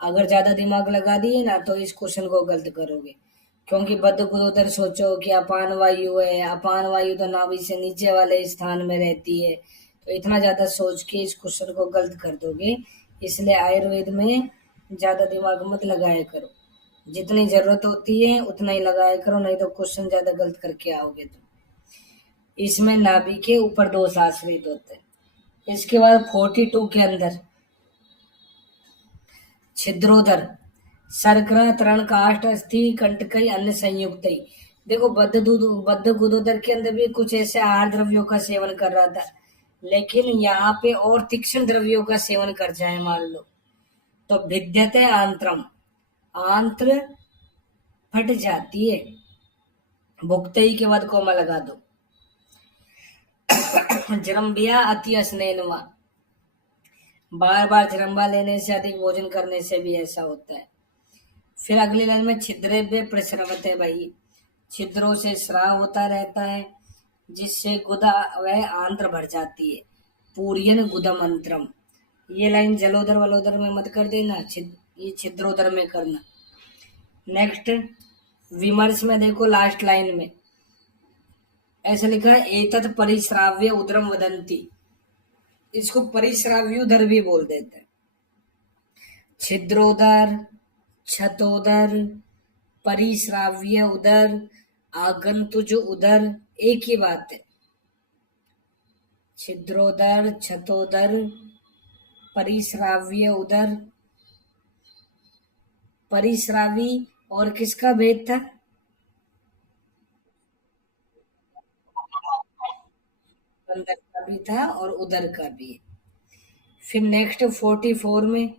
अगर ज्यादा दिमाग लगा दिए ना तो इस क्वेश्चन को गलत करोगे, क्योंकि बद्ध गुदोदर सोचो कि अपान वायु है, अपान वायु तो नाभि से नीचे वाले स्थान में रहती है, तो इतना ज्यादा सोच के इस क्वेश्चन को गलत कर दोगे। इसलिए आयुर्वेद में ज्यादा दिमाग मत लगाया करो, जितनी जरूरत होती है उतना ही लगाया करो, नहीं तो क्वेश्चन ज्यादा गलत करके आओगे। तो इसमें नाभि के ऊपर दोष आश्रित होते हैं। इसके बाद 42 के अंदर छिद्रोदर शर्करा तरण काष्ठ अस्थि कंटकई अन्य संयुक्त। देखो बद्ध गुदोदर के अंदर भी कुछ ऐसे आहार द्रव्यों का सेवन कर रहा था, लेकिन यहाँ पे और तीक्ष्ण द्रव्यों का सेवन कर जाए मान लो तो भिद्यते आंत्रम, आंत्र फट जाती है। भुक्तई के बाद कोमा लगा दो। जरम्बिया अति स्नेनवा, बार बार जरम्बा लेने से, अधिक भोजन करने से भी ऐसा होता है। फिर अगली लाइन में छिद्रेभ्य प्रस्रवते, भाई छिद्रों से स्राव होता रहता है, जिससे गुदा व आंत्र भर जाती है। पूर्यन गुदम अंतरम, ये लाइन जलोदर वलोदर में मत कर देना, ये छिद्रोदर में करना। नेक्स्ट विमर्श में देखो, लास्ट लाइन में ऐसा लिखा है, एतत् परिश्राव्य उदरम वदंती, इसको परिश्राव्युदर भी बोल देते हैं। छिद्रोदर, छतोदर, परिश्राव्य उदर, आगंतुज उदर, एक ही बात है। छिद्रोदर, छतोदर, परिश्राव्य उदर। परिश्रावी और किसका भेद था? अंदर का भी था और उदर का भी। फिर नेक्स्ट 44 में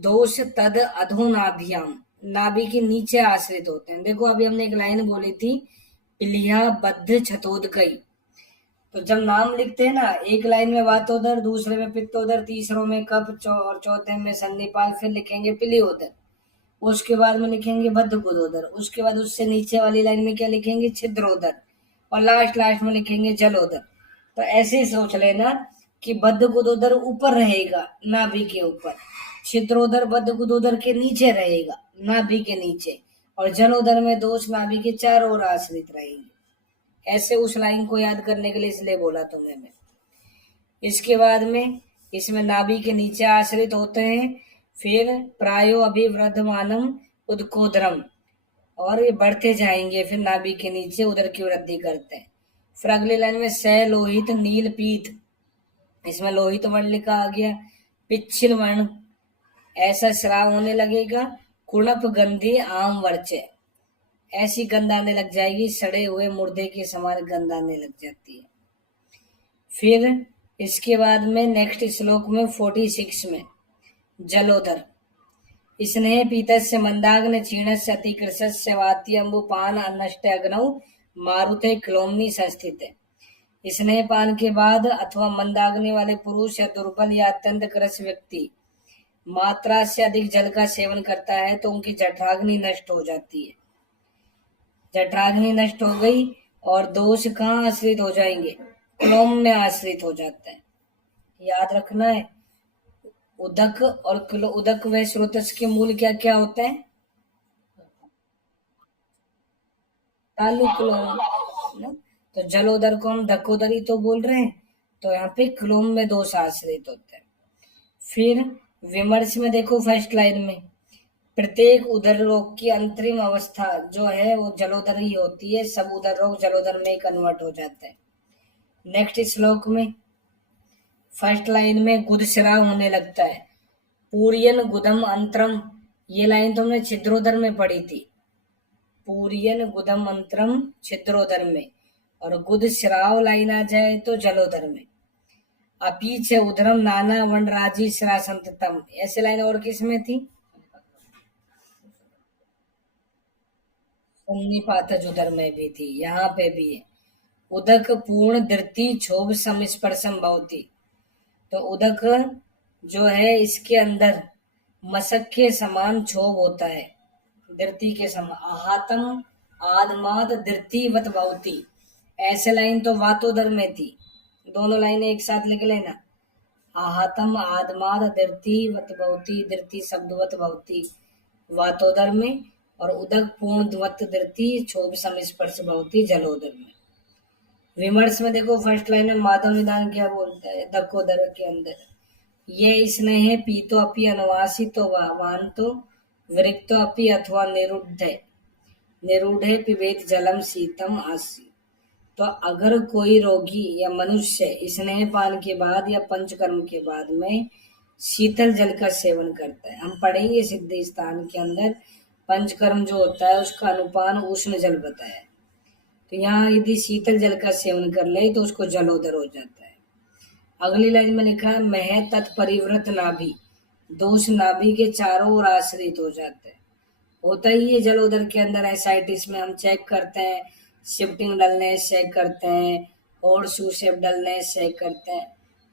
दोष तद अधोनाभ्याम, नाभि के नीचे आश्रित होते हैं। देखो अभी हमने एक लाइन बोली थी, पिलिया बद्ध छतोदकई, तो जब नाम लिखते हैं ना, एक लाइन में वातोदर, दूसरे में पित्तोदर, तीसरों में कफ और चौथे में सन्निपाल, फिर लिखेंगे पिलियोदर, उसके बाद में लिखेंगे बद्ध गुदोदर, उसके बाद उससे नीचे वाली लाइन में क्या लिखेंगे? छिद्रोदर, और लास्ट में लिखेंगे जलोदर। तो ऐसे ही सोच लेना कि बद्ध गुदोदर ऊपर रहेगा नाभि के ऊपर, छिद्रोदर बद्ध गुदोदर के नीचे रहेगा नाभि के नीचे, और जलोदर में दोष नाभि के चारों ओर आश्रित रहेंगे। ऐसे उस लाइन को याद करने के लिए इसलिए बोला तुम्हें मैं। इसके बाद में इसमें नाभि के नीचे आश्रित होते हैं, फिर प्रायो अभिवृद्धमानम उदकोदरम, और ये बढ़ते जाएंगे, फिर नाभि के नीचे उदर की वृद्धि करते हैं। फिर अगली लाइन में स लोहित नील पीत, इसमें लोहित वर्ण लिखा आ गया, पिच्छिल वर्ण, ऐसा श्राव होने लगेगा। कुणप गंधी आम वर्चे, ऐसी गंध आने लग जाएगी, सड़े हुए मुर्दे के समान गंध आने लग जाती है। फिर इसके बाद में नेक्स्ट श्लोक में 46 में जलोदर, स्नेह पीतस्य मंदाग्न क्षीणस्य अतिकृशस्य वात्यंबुपान अन्नष्ट अग्नौ मारुते क्लोमनी संस्थित है। स्नेहपान के बाद अथवा मंदाग्नि वाले पुरुष या दुर्बल या अत्यंत ग्रस्त व्यक्ति मात्रा से अधिक जल का सेवन करता है तो उनकी जठराग्नि नष्ट हो जाती है। जठराग्नि नष्ट हो गई और दोष कहाँ आश्रित हो जाएंगे? क्लोम में आश्रित हो जाता है। याद रखना है, उदक और उदक व स्रोतस के मूल क्या क्या होता है? तालु क्लोम। तो जलोदर को हम धकोदर ही तो बोल रहे हैं, तो यहाँ पे क्लोम में दोष आश्रित होता है। फिर विमर्श में देखो फर्स्ट लाइन में, प्रत्येक उदर रोग की अंतरिम अवस्था जो है वो जलोदर ही होती है, सब उदर रोग जलोदर में कन्वर्ट हो जाता है। नेक्स्ट श्लोक में फर्स्ट लाइन में गुदश्राव होने लगता है, पूरियन गुदम अंतरम, ये लाइन तुमने छिद्रोदर में पढ़ी थी, पूरियन गुदम अंतरम छिद्रोदर में, और गुदश्राव लाइन आ जाए तो जलोदर में। अपीच उदरम नाना वनराजी श्रासंततम, ऐसे लाइन और किस में थी? सन्निपातज उदर में भी थी, यहाँ पे भी है। उदक पूर्ण धृति क्षोभ संस्पर्शम भवति, तो उदक जो है इसके अंदर मशक के समान क्षोभ होता है, धरती के समान। आहातम आदमाद धृतिवत भवति, ऐसे लाइन तो वातोदर में थी, दोनों लाइनें एक साथ लिख लेना। आहतम आदमाद धृतिवत भवति, धृति शब्दवत भवति वातोदर में, और उदक पूर्ण ध्वत धृति क्षोभ समस्पर्श भवति जलोदर में। विमर्श में देखो फर्स्ट लाइन में माधव निदान क्या बोलता है दकोदर के अंदर, ये स्नेह पीतो अपि अनुवासितो वांतो विरक्तो अपि अथवा निरूढ़े पिबेत जलम शीतम आसी। तो अगर कोई रोगी या मनुष्य स्नेह पान के बाद या पंचकर्म के बाद में शीतल जल का सेवन करता है, हम पढ़ेंगे सिद्धि स्थान के अंदर पंचकर्म जो होता है उसका अनुपान उष्ण जल बताया, तो यहाँ यदि शीतल जल का सेवन कर ले तो उसको जलोदर हो जाता है। अगली लाइन में लिखा है मह तत्परिवृत नाभि, दोष नाभि के चारों ओर आश्रित हो जाते हैं, होता ही है जलोदर के अंदर। एसाइटिस में हम चेक करते हैं, शिफ्टिंग डलने चेक करते हैं, और शू शेप डलने चेक करते हैं,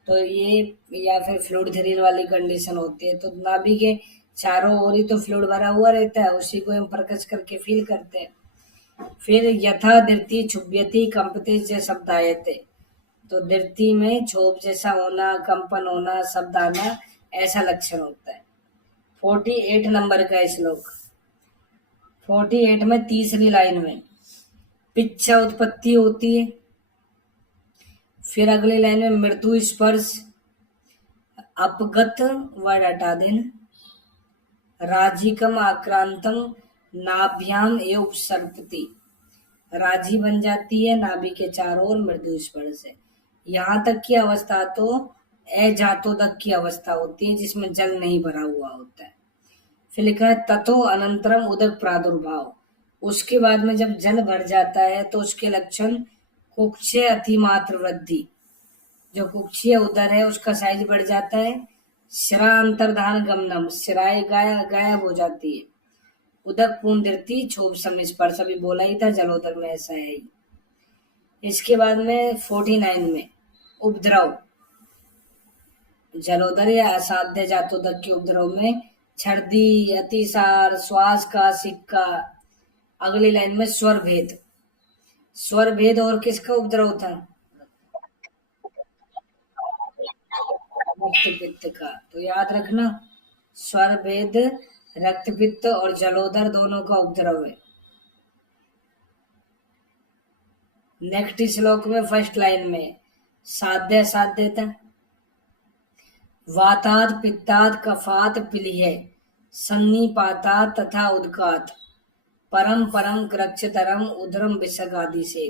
तो ये या फिर फ्लूइड थ्रिल वाली कंडीशन होती है, तो नाभि के चारों ओर ही तो फ्लूइड भरा हुआ रहता है, उसी को हम प्रकट करके फील करते हैं। फिर यथा दृति क्षुभ्यति कंपते च शब्द आयते, तो दृति में क्षोभ जैसा होना, कंपन होना, शब्द आना, ऐसा लक्षण होता है। 48 नंबर का श्लोक, 48 में तीसरी लाइन में पिच्छा उत्पत्ति होती है। फिर अगली लाइन में मृदु स्पर्श, अपगत वर्ड हटा देना, राजिकम आक्रांतम नाभ्याम एवं उपसर्पति, राजी बन जाती है नाभि के चारों ओर मृदु स्पर्श है। यहाँ तक की अवस्था तो अजातोदक की अवस्था होती है जिसमें जल नहीं भरा हुआ होता है। फिर लिखा है ततो अनंतरम उदक प्रादुर्भाव, उसके बाद में जब जल भर जाता है तो उसके लक्षण कुक्षय अतिमात्र वृद्धि, जो कुक्षीय उदर है उसका साइज बढ़ जाता है। शिरा अंतर्धान गमनम, शिराएं गायब हो जाती है। उदक पूर्ण दृति क्षोभ समस्पर्श, अभी बोला ही था जलोदर में ऐसा है ही। इसके बाद में 49 में उपद्रव, जलोदर या असाध्य जातोदक के उपद्रव में छर्दी, अतिसार, श्वास का सिक्का। अगली लाइन में स्वर भेद, स्वर भेद और किसका उपद्रव था? रक्त पित्त का, तो याद रखना स्वर भेद रक्त पित्त और जलोदर दोनों का उपद्रव है। नेक्स्ट श्लोक में फर्स्ट लाइन में साध्य असाध्यता, वाताद पित्ताद कफात पिलीय सन्निपातात तथा उदकात परम परम कृक्षतरम उदरम विसर्ग आदि से।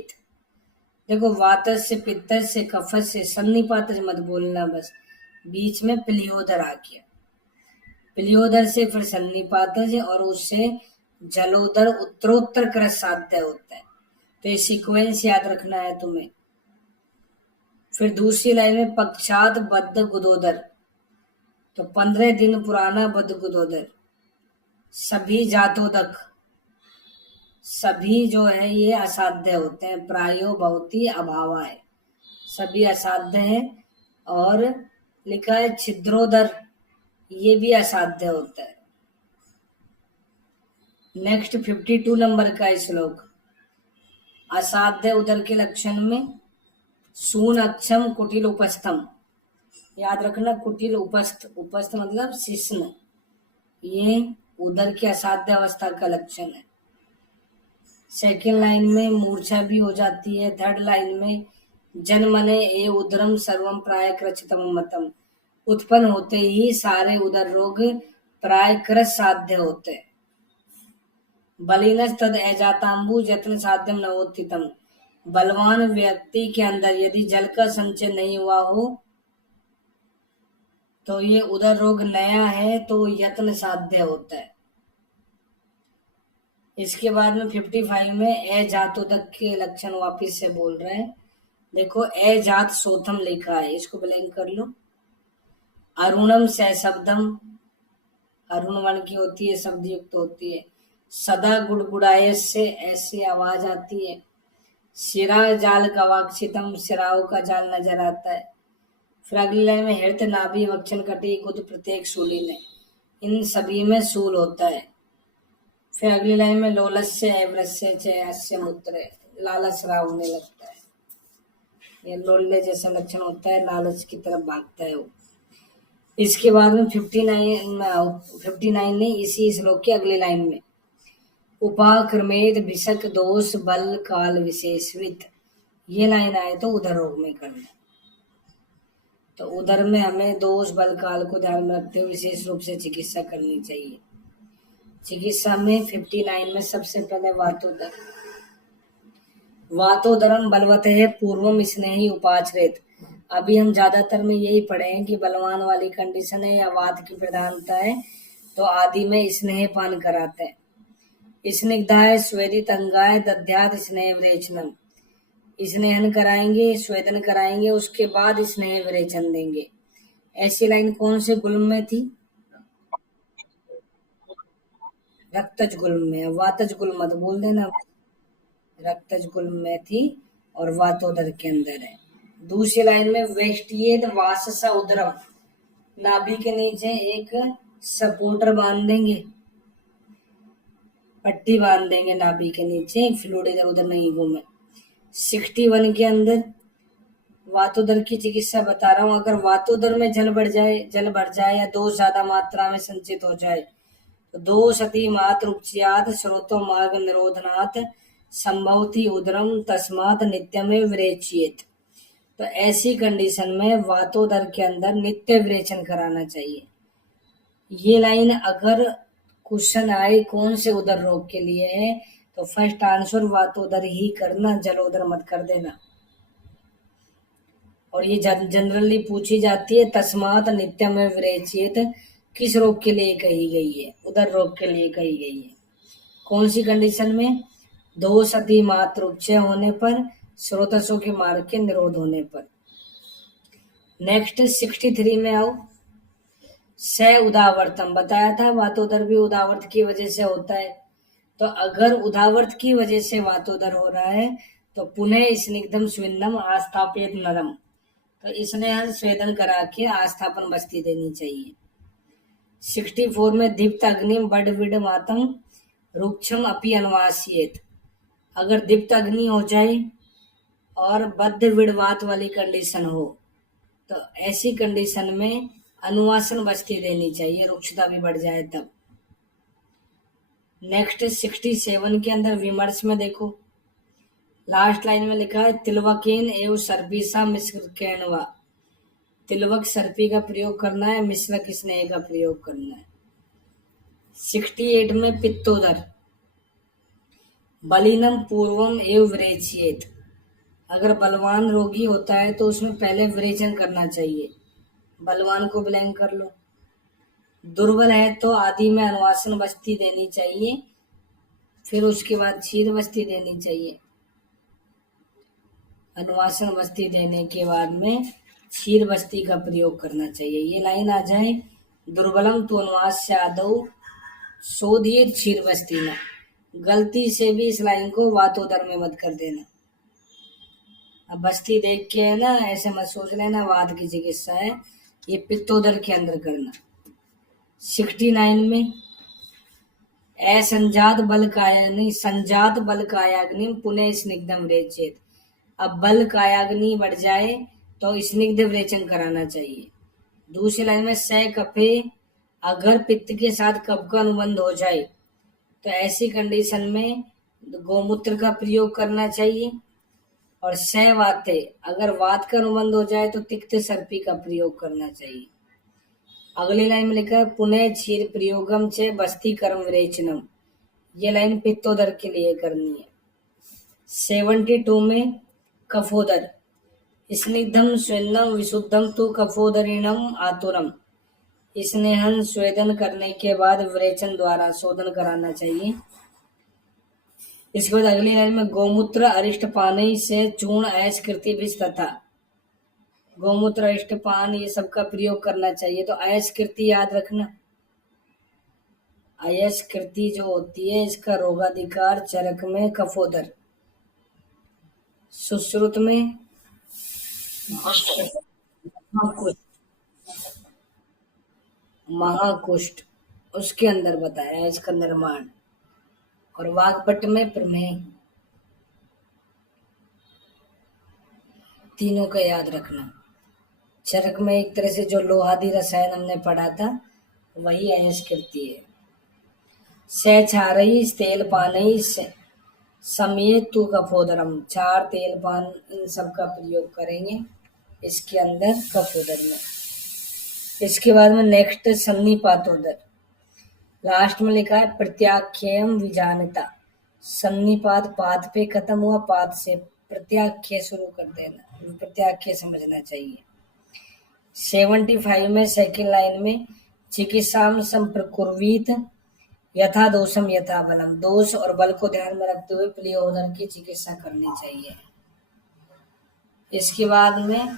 देखो वात से, पित्त से, कफ से, सन्निपात मत बोलना, बस बीच में पिलियोदर आ गया, पिलियोदर से फिर सन्निपात और उससे जलोदर उत्तरोत्तर क्रस साध्य होता है, तो ये सीक्वेंस याद रखना है तुम्हें। फिर दूसरी लाइन में पक्षात बद्ध गुदोदर, तो 15 दिन पुराना बद्ध गुदोदर। सभी जातोदक, सभी जो है ये असाध्य होते हैं, प्रायो भवती अभावा है, सभी असाध्य है। और लिखा है छिद्रोदर, ये भी असाध्य होता है। नेक्स्ट 52 नंबर का श्लोक, असाध्य उदर के लक्षण में सून अक्षम कुटिल उपस्थम, याद रखना कुटिल उपस्थ, उपस्थ मतलब शिश्न, ये उदर की असाध्य अवस्था का लक्षण है। सेकेंड लाइन में मूर्छा भी हो जाती है। थर्ड लाइन में जन्मने ए उदरम सर्वम प्राय कृचितम मतम, उत्पन्न होते ही सारे उदर रोग प्राय कृत साध्य होते। बलिनस तद अजातांबु जतन साध्यम नवोत्थितम, बलवान व्यक्ति के अंदर यदि जल का संचय नहीं हुआ हो तो ये उदर रोग नया है तो यत्न साध्य होता है। इसके बाद में 55 में अजातोदक के लक्षण वापिस से बोल रहे हैं। देखो अजात सोथम लिखा है, इसको ब्लैंक कर लो। अरुणम से शब्दम, अरुण वर्ण की होती है, शब्द युक्त होती है। सदा गुड़गुड़ाए से ऐसी आवाज आती है। शिरा जाल गवाक्षितम, शिराओं का जाल नजर आता है। फिर अगली लाइन में हृत नाभि वक्षण कटी गुद प्रत्येक शूली ने, इन सभी में शूल होता है। फिर अगली लाइन में लोलस्य एवरस्य च अस्य मूत्र, लालच रहा होने लगता है। ये लोल्य जैसा लक्षण होता है, लालच की तरफ भागता है वो। इसके बाद में 59 ने इसी श्लोक की अगली लाइन में उपाक्रमेत भिषक दोष बल काल विशेषवित, ये लाइन आए तो उधर रोग में करना। तो उधर में हमें दोष बल काल को ध्यान में रखते हुए विशेष रूप से चिकित्सा करनी चाहिए। चिकित्सा में 59 में सबसे पहले वातोदर, वातोदरम बलवत है पूर्वम स्नेही उपाचरित। अभी हम ज्यादातर में यही पढ़े हैं कि बलवान वाली कंडीशन है या वात की प्रधानता है तो आदि में स्नेह पान कराते हैं। स्निग्धाय स्वेदित अंगाय दध्यात स्नेह विरेचनम, स्नेहन कराएंगे, स्वेदन कराएंगे, उसके बाद स्नेह विरेचन देंगे। ऐसी लाइन कौन से गुल्म में थी? रक्तज गुल्म में। वातज गुल्म मत बोल देना, रक्तज गुल्म में थी और वातोदर के अंदर है। दूसरी लाइन में वेष्टियेद वाससा उदरम, नाभि के नीचे एक सपोर्टर बांध देंगे, पट्टी बांध देंगे नाभि के नीचे, फ्लूइड इधर उधर नहीं घूमे। 61 के अंदर वातोदर की चिकित्सा बता रहा हूं। अगर वातोदर में जल भर जाए या दोष ज्यादा मात्रा में संचित हो जाए तो दोष अति मात्र उपचात स्रोतो मार्ग निरोधनात् संभवती उदरम तस्मात् नित्यमेव विरेचयेत्। तो ऐसी कंडीशन में वातोदर के अंदर नित्य विरेचन कराना चाहिए। ये लाइन अगर क्वेश्चन आए कौन से उदर रोग के लिए है तो फर्स्ट आंसर वातोदर ही करना, जलोदर मत कर देना। और ये जनरली पूछी जाती है, तस्मात नित्यम विरेचयेत् किस रोग के लिए कही गई है? उदर रोग के लिए कही गई है। कौन सी कंडीशन में? दोष अति मात्र उपचय होने पर, स्रोतसों के मार्ग के निरोध होने पर। नेक्स्ट 63 में आओ। स उदावर्तम बताया था, वातोदर भी उदावर्त की वजह से होता है। तो अगर उदावर्त की वजह से वातोदर हो रहा है तो पुनः स्निग्धम स्विन्नम आस्थापित नरम, तो इसने स्वेदन करा के आस्थापन बस्ती देनी चाहिए। 64 में दीप्त अग्निम बड विड मातम रुक्षम अपि अनुवासियेत, अगर दीप्त अग्नि हो जाए और बद्ध विड़वात वाली कंडीशन हो तो ऐसी कंडीशन में अनुवासन बस्ती देनी चाहिए, रुक्षता भी बढ़ जाए तब। नेक्स्ट 67 के अंदर विमर्श में देखो, लास्ट लाइन में लिखा है तिलवकेन एवं सर्पीसा मिश्रकेणवा, तिलवक सर्पी का प्रयोग करना है, मिश्रक स्नेह का प्रयोग करना है। 68 में पित्तोदर बलिनम पूर्वम एवं विरेचयेत्, अगर बलवान रोगी होता है तो उसमें पहले विरेचन करना चाहिए, बलवान को ब्लैंक कर लो। दुर्बल है तो आदि में अनुवासन बस्ती देनी चाहिए, फिर उसके बाद क्षीर बस्ती देनी चाहिए। अनुवासन बस्ती देने के बाद में क्षीर बस्ती का प्रयोग करना चाहिए। ये लाइन आ जाए, दुर्बलम तो अनुवास्य आदौ शोधिए क्षीर बस्ती में। गलती से भी इस लाइन को वातोदर में मत कर देना। अब बस्ती देख के है ना, ऐसे मत सोच लेना वात की चिकित्सा है, ये पित्तोदर के अंदर करना। 69 में असंजात बल कायाग्नि संजात बल कायाग्नि पुनः स्निग्धम विरेचयेत्, अब बल कायाग्नि बढ़ जाए तो स्निग्ध विरेचन कराना चाहिए। दूसरी लाइन में स कफे, अगर पित्त के साथ कफ का अनुबंध हो जाए तो ऐसी कंडीशन में गोमूत्र का प्रयोग करना चाहिए। और स वाते, अगर वात का अनुबंध हो जाए तो तिक्त सर्पी का प्रयोग करना चाहिए। अगली लाइन में लिखा है पुनः क्षीर प्रयोगम च बस्ती कर्म विरेचनम, ये लाइन पित्तोदर के लिए करनी है। 72 में कफोदर स्निग्धम स्वेदम विशुद्धम तु कफोदरिणम आतुरम, स्नेहन स्वेदन करने के बाद विरेचन द्वारा शोधन कराना चाहिए। इसके बाद अगली लाइन में गोमूत्र अरिष्ट पानी से चूर्ण अयस्कृति विष तथा, गोमूत्र अरिष्ट पान ये सब का प्रयोग करना चाहिए। तो अयस्कृति याद रखना, अयस्कृति जो होती है इसका रोगाधिकार चरक में कफोदर, सुश्रुत में महाकुष्ठ, उसके अंदर बताया इसका निर्माण। और वाग्भट में प्रमेय। तीनों का याद रखना। चरक में एक तरह से जो लोहादी रसायन हमने पढ़ा था वही अयस्क करती है। से क्षारई तेल पानई समयेतु कफोदरम, क्षार तेल पान इन सब का प्रयोग करेंगे इसके अंदर कफोदर में। इसके बाद में नेक्स्ट सन्निपातोदर, लास्ट में लिखा है प्रत्याख्यम विजानता। सन्निपात पात पे खत्म हुआ, पात से प्रत्याख्य शुरू कर देना, प्रत्याख्य समझना चाहिए। 75 में सेकंड लाइन में चिकित्सा संप्रकुर्वीत यथा दोषम यथा बलम, दोष और बल को ध्यान में रखते हुए प्लियोदर की चिकित्सा करनी चाहिए। इसके बाद में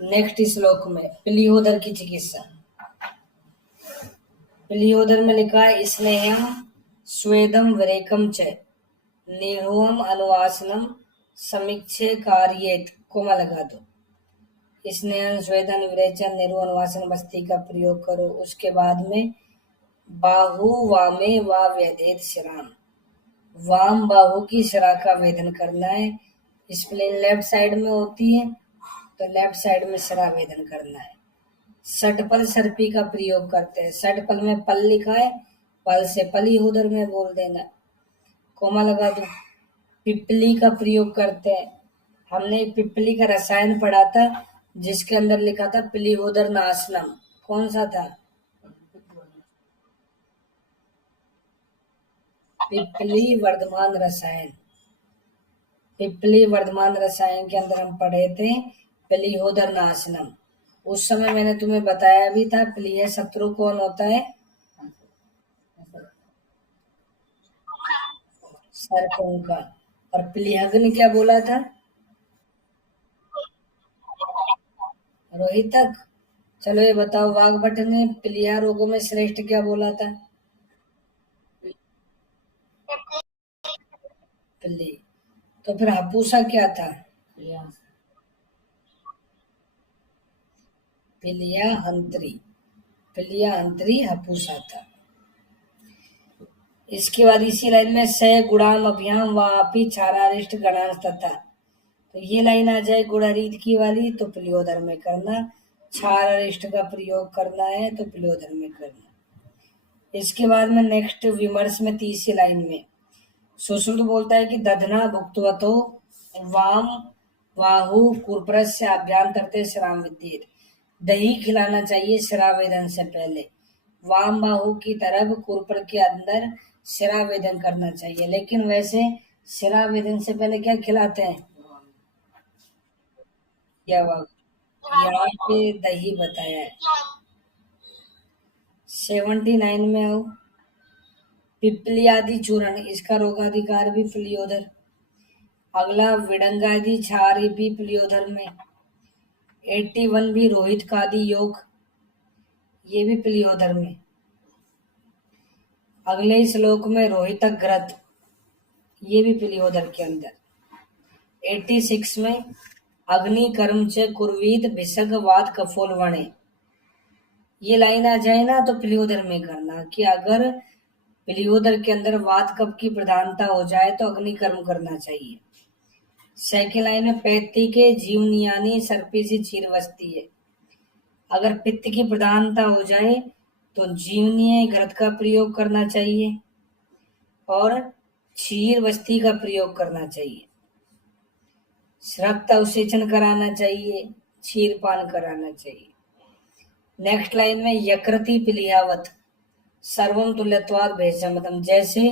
नेक्स्ट श्लोक में प्लियोदर की चिकित्सा। प्लियोदर में लिखा है स्नेहम स्वेदम वरेकम च निरुवम अनुवासनम समीक्षे कार्येत, कोमा लगा दो। स्नेहन स्वेदन विरेचन निरुवन वासन बस्ती का प्रयोग करो। उसके बाद में बाहु वामे वा व्यधेत शिराम, वाम बाहु की शिरा का वेदन करना है। स्प्लेन लेफ्ट साइड में होती है तो लेफ्ट साइड में शिरा वेदन करना है। षटपल सर्पी का प्रयोग करते हैं। षटपल में पल लिखा है, पल से पली उधर में बोल देना, कोमा लगा दो। पिपली का प्रयोग करते हैं। हमने पिपली का रसायन पढ़ा था जिसके अंदर लिखा था प्लिहोदर नाशनम, कौन सा था? पिपली वर्धमान रसायन। पिपली वर्धमान रसायन के अंदर हम पढ़े थे प्लिहोदर नाशनम। उस समय मैंने तुम्हें बताया भी था प्लिय शत्रु कौन होता है? सर्पों का। और प्लिहग्न क्या बोला था? रोहितक। चलो ये बताओ वाग्भट ने प्लिहा रोगों में श्रेष्ठ क्या बोला था? प्ली। तो फिर हपूसा क्या था? पिलिया अंतरी। पिलिया अंतरी हपूसा था। इसके बाद इसी लाइन में स गुणाम अभियाम वापी छारारिष्ट गणांश तथा, तो ये लाइन आ जाए गुणारीत की वाली तो प्लियोदर में करना, छारारिष्ट का प्रयोग करना है तो प्लियोदर में करना। इसके बाद में नेक्स्ट विमर्श में तीसरी लाइन में सुश्रुत बोलता है कि दधना भुक्तवतो वाम वाहु कुरप्रस्य अभ्यांतरते श्राम विद्येत, दही खिलाना चाहिए शिरा वेदन से पहले। वाम बाहु की तरफ कुरपर के अंदर शिरा वेदन करना चाहिए। लेकिन वैसे शिरा वेदन से पहले क्या खिलाते हैं? क्या यहाँ पे दही बताया है। 79 में आओ, पिपली आदि चूर्ण, इसका रोगाधिकार भी प्लियोदर। अगला विडंगादि क्षार भी प्लियोदर में। 81 भी रोहित कादि योग, ये भी प्लियोदर में। अगले श्लोक में रोहितक ग्रत, ये भी प्लियोदर के अंदर। 86 में अग्नि कर्म से कुर्वीत भिषग वात कफोल वणे, ये लाइन आ जाए ना तो प्लियोदर में करना कि अगर प्लियोदर के अंदर वात कफ की प्रधानता हो जाए तो अग्नि कर्म करना चाहिए। सेकेंड लाइन में पैत्ती के जीवनियानी सर्पी से चीर बसती है। अगर पित्त की प्रधानता हो जाए तो जीवनीय घृत का प्रयोग करना चाहिए और क्षीर वस्ती का प्रयोग करना चाहिए। रक्त अवसेचन कराना चाहिए, क्षीर पान कराना चाहिए। नेक्स्ट लाइन में यकृति प्लियावत सर्वम तुल्यत्वाद भेषमतम, जैसे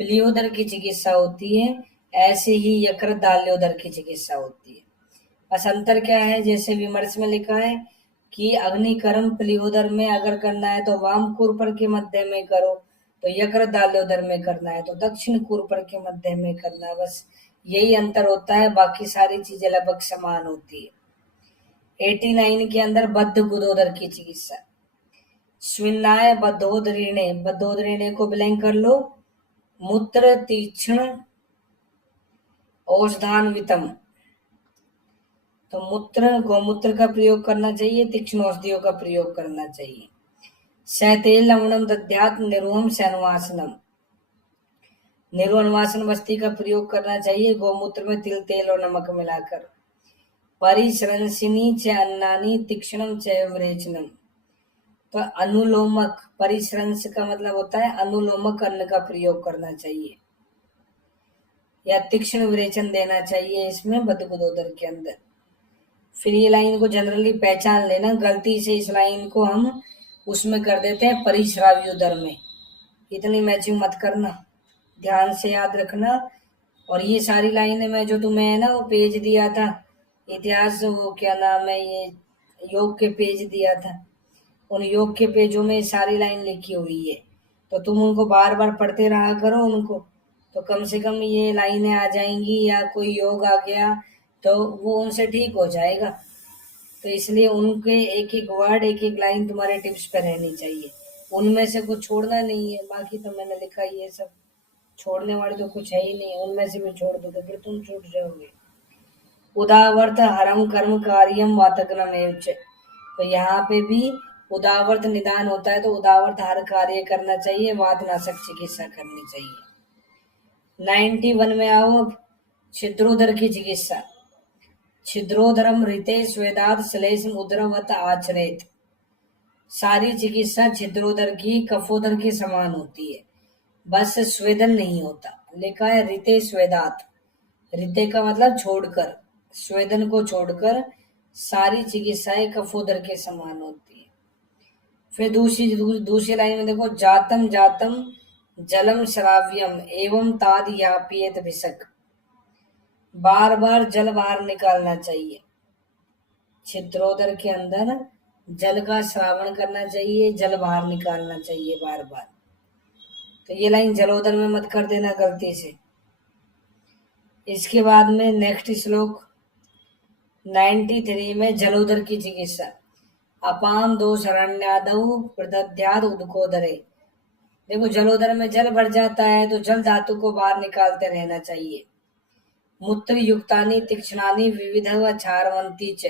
प्लियोदर की चिकित्सा होती है ऐसे ही यकृत दाल्योदर की चिकित्सा होती है। बस अंतर क्या है, जैसे विमर्श में लिखा है कि अग्निकर्म प्लियोदर में अगर करना है तो वाम कुरपर के मध्य में करो, तो यकृत दाल्योदर में करना है तो दक्षिण कुरपर के मध्य में करना है। बस यही अंतर होता है, बाकी सारी चीजें लगभग समान होती है। 89 के अंदर बद्ध गुदोदर की चिकित्सा। स्विन्नाय बद्धोदरीणे, बद्धोदरीणे को ब्लैंक कर लो, मूत्र तीक्ष्ण औषधान्वितम, तो मूत्र गौमूत्र का प्रयोग करना चाहिए, तीक्ष्ण औषधियों का प्रयोग करना चाहिए। सैतेल लवणम दध्यात निरुहम सैनुवासनम, निर्वनवासन वस्ती का प्रयोग करना चाहिए, गौमूत्र में तिल तेल और नमक मिलाकर। परिश्रंसिनी च अन्नानी तीक्ष्णम च विरेचनम। तो अनुलोमक, परिश्रंस का मतलब होता है अनुलोमक अन्न का प्रयोग करना चाहिए या तीक्ष्ण विरेचन देना चाहिए इसमें बदबूदोदर के अंदर। फिर ये लाइन को जनरली पहचान लेना, गलती से इस लाइन को हम उसमें कर देते हैं परिश्राव्योदर में, इतनी मैचिंग मत करना, ध्यान से याद रखना। और ये सारी लाइनें मैं जो तुम्हें है ना वो पेज दिया था इतिहास, वो क्या नाम है, ये योग के पेज दिया था, उन योग के पेजों में सारी लाइन लिखी हुई है, तो तुम उनको बार बार पढ़ते रहा करो उनको, तो कम से कम ये लाइनें आ जाएंगी, या कोई योग आ गया तो वो उनसे ठीक हो जाएगा। तो इसलिए उनके एक एक वर्ड एक एक लाइन तुम्हारे टिप्स पे रहनी चाहिए, उनमें से कुछ छोड़ना नहीं है। बाकी तो मैंने लिखा ही है सब, छोड़ने वाले तो कुछ है ही नहीं, उनमें से भी छोड़ दो तो फिर तुम छूट जाओगे। उदावर्त हरम कर्म कार्यम वातग्नम एवच। तो यहाँ पे भी उदावर्त निदान होता है, तो उदावर्त हर कार्य करना चाहिए, वात नाशक चिकित्सा करनी चाहिए। 91 में आओ अब, छिद्रोदर की चिकित्सा। छिद्रोदरम ऋते स्वेदात श्लेषम उदरवत आचरेत। सारी चिकित्सा छिद्रोदर की कफोदर के समान होती है, बस स्वेदन नहीं होता। लिखा है ऋते स्वेदात, ऋते का मतलब छोड़कर, स्वेदन को छोड़कर सारी चिकित्साएं कफोदर के समान होती है। फिर दूसरी लाइन में देखो, जातम जातम जलम श्राव्यम एवं ताद यापियत भिसक। बार बार जल बाहर निकालना चाहिए, छिद्रोदर के अंदर जल का श्रावण करना चाहिए, जल बाहर निकालना चाहिए बार बार। तो ये लाइन जलोदर में मत कर देना गलती से। इसके बाद में नेक्स्ट श्लोक 93 में जलोदर की चिकित्सा। अपाम दो शरण्यादौ प्रदध्याद उदकोदरे। देखो जलोदर में जल भर जाता है तो जल धातु को बाहर निकालते रहना चाहिए। मूत्र युक्तानी तीक्ष्णानी विविध क्षारवंती च।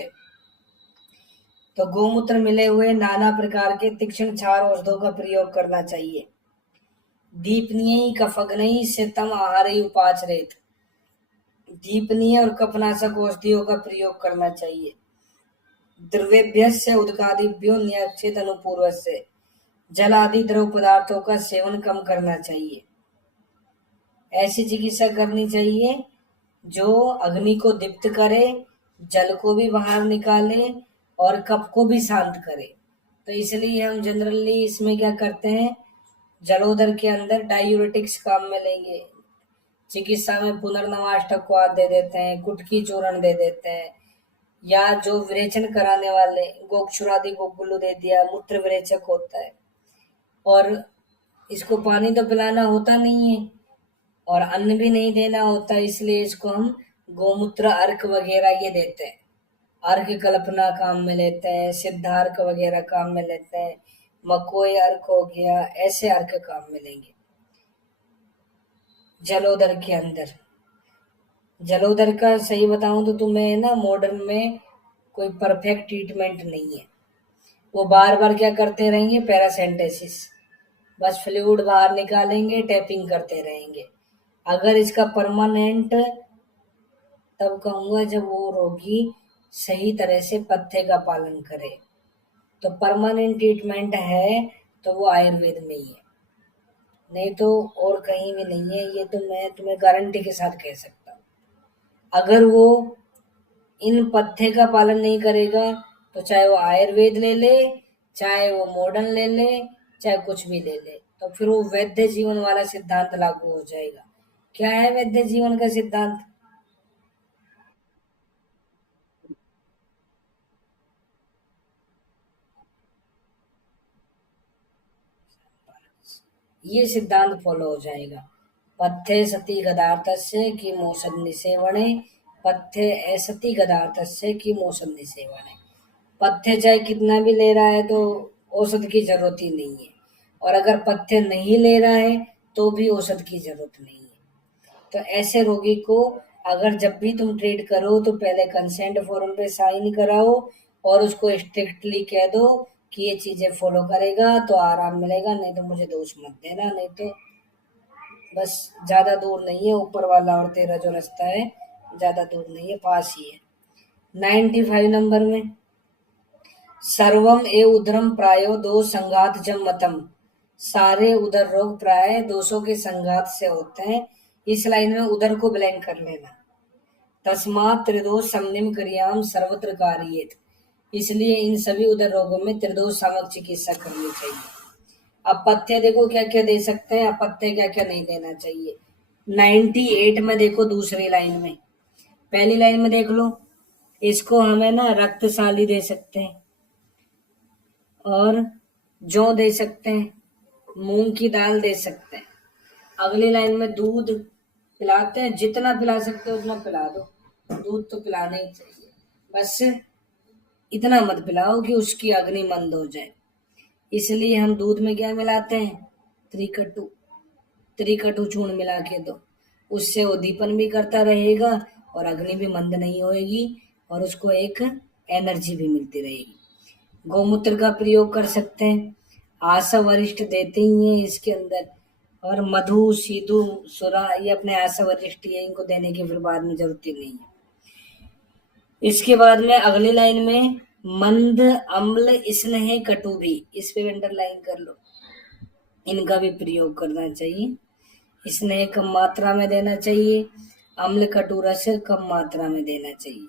तो गोमूत्र मिले हुए नाना प्रकार के तीक्ष्ण क्षार औषधों का प्रयोग करना चाहिए। दीपनीय कफग्नई से तम आहार उपाचरेत। दीपनीय और कफनाशक औषधियों का प्रयोग करना चाहिए। द्रव्यभ्य से उदकादिभ्यो न्यक्षित अनुपूर्व से। जल आदि द्रव पदार्थों का सेवन कम करना चाहिए। ऐसी चिकित्सा करनी चाहिए जो अग्नि को दीप्त करे, जल को भी बाहर निकाले और कफ को भी शांत करे। तो इसलिए हम जनरली इसमें क्या करते हैं, जलोदर के अंदर डायूरेटिक्स काम में लेंगे, चिकित्सा में पुनर्नवाष्टक को दे देते हैं, कुटकी चूर्ण दे देते हैं, या जो विरेचन कराने वाले गोक्षुरादि गोगुल्लू दे दिया, मूत्र विरेचक होता है। और इसको पानी तो पिलाना होता नहीं है और अन्न भी नहीं देना होता, इसलिए इसको हम गोमूत्र अर्क वगैरह ये देते हैं। अर्क कल्पना काम में लेते हैं, सिद्धार्क वगैरह काम में लेते हैं, मकोई अर्क हो गया, ऐसे अर्क काम में लेंगे। जलोदर के अंदर, जलोदर का सही बताऊं तो तुम्हें ना मॉडर्न में कोई परफेक्ट ट्रीटमेंट नहीं है। वो बार बार क्या करते रहेंगे, पैरासेंटेसिस, बस फ्लूइड बाहर निकालेंगे, टैपिंग करते रहेंगे। अगर इसका परमानेंट, तब कहूंगा जब वो रोगी सही तरह से पथ्य का पालन करे। तो परमानेंट ट्रीटमेंट है तो वो आयुर्वेद में ही है, नहीं तो और कहीं भी नहीं है, ये तो मैं तुम्हें गारंटी के साथ कह सकता हूँ। अगर वो इन पथ्य का पालन नहीं करेगा तो चाहे वो आयुर्वेद ले ले, चाहे वो मॉडर्न ले ले, चाहे कुछ भी ले ले, तो फिर वो वैद्य जीवन वाला सिद्धांत लागू हो जाएगा। क्या है वैद्य जीवन का सिद्धांत? ये सिद्धांत फॉलो हो जाएगा। पथ्य सती गदार्थस्य की मोसद निसेवणे, पथ्य असति गदार्थस्य की मोसद निसेवणे। पथ्य चाहे कितना भी ले रहा है तो औषध की जरूरत ही नहीं है, और अगर पथ्य नहीं ले रहा है तो भी औषध की जरूरत नहीं है। तो ऐसे रोगी को अगर जब भी तुम ट्रीट करो तो पहले कंसेंट फॉर्म पे साइन कराओ और उसको स्ट्रिक्टली कह दो कि ये चीजें फॉलो करेगा तो आराम मिलेगा, नहीं तो मुझे दोष मत देना, नहीं तो बस ज्यादा दूर नहीं है, ऊपर वाला और तेरा जो रास्ता है ज्यादा दूर नहीं है, पास ही है। 95 नंबर में, सर्वम ए उदरम प्रायो दो संघात जम मतम, सारे उदर रोग प्राय दोषों के संघात से होते हैं। इस लाइन में उदर को ब्लैंक कर लेना। तस्मात् त्रिदोष समनिम क्रियाम सर्वत्र कार्येत, इसलिए इन सभी उदर रोगों में त्रिदोष सामक चिकित्सा करनी चाहिए। अब पथ्य देखो क्या क्या दे सकते हैं, अपथ्य क्या क्या नहीं देना चाहिए। 98 में देखो, दूसरी लाइन में, पहली लाइन में देख लो, इसको हमें ना रक्तशाली दे सकते हैं और जौ दे सकते हैं, मूंग की दाल दे सकते हैं। अगली लाइन में दूध पिलाते हैं, जितना पिला सकते हो उतना पिला दो, दूध तो पिलाना ही चाहिए, बस इतना मत पिलाओ कि उसकी अग्नि मंद हो जाए। इसलिए हम दूध में क्या मिलाते हैं, त्रिकटु, त्रिकटु चूर्ण मिला के दो, उससे वो दीपन भी करता रहेगा और अग्नि भी मंद नहीं होएगी और उसको एक एनर्जी भी मिलती रहेगी। गौमूत्र का प्रयोग कर सकते हैं, आशा वरिष्ठ देते ही हैं इसके अंदर, और मधु सीधु सुरा ये अपने आशा वरिष्ठ है, इनको देने की फिर बाद में जरूरत ही नहीं है। इसके बाद में अगली लाइन में मंद अम्ल स्नेह कटु भी, इस पे अंडरलाइन कर लो, इनका भी प्रयोग करना चाहिए। स्नेह कम मात्रा में देना चाहिए, अम्ल कटु रस कम मात्रा में देना चाहिए।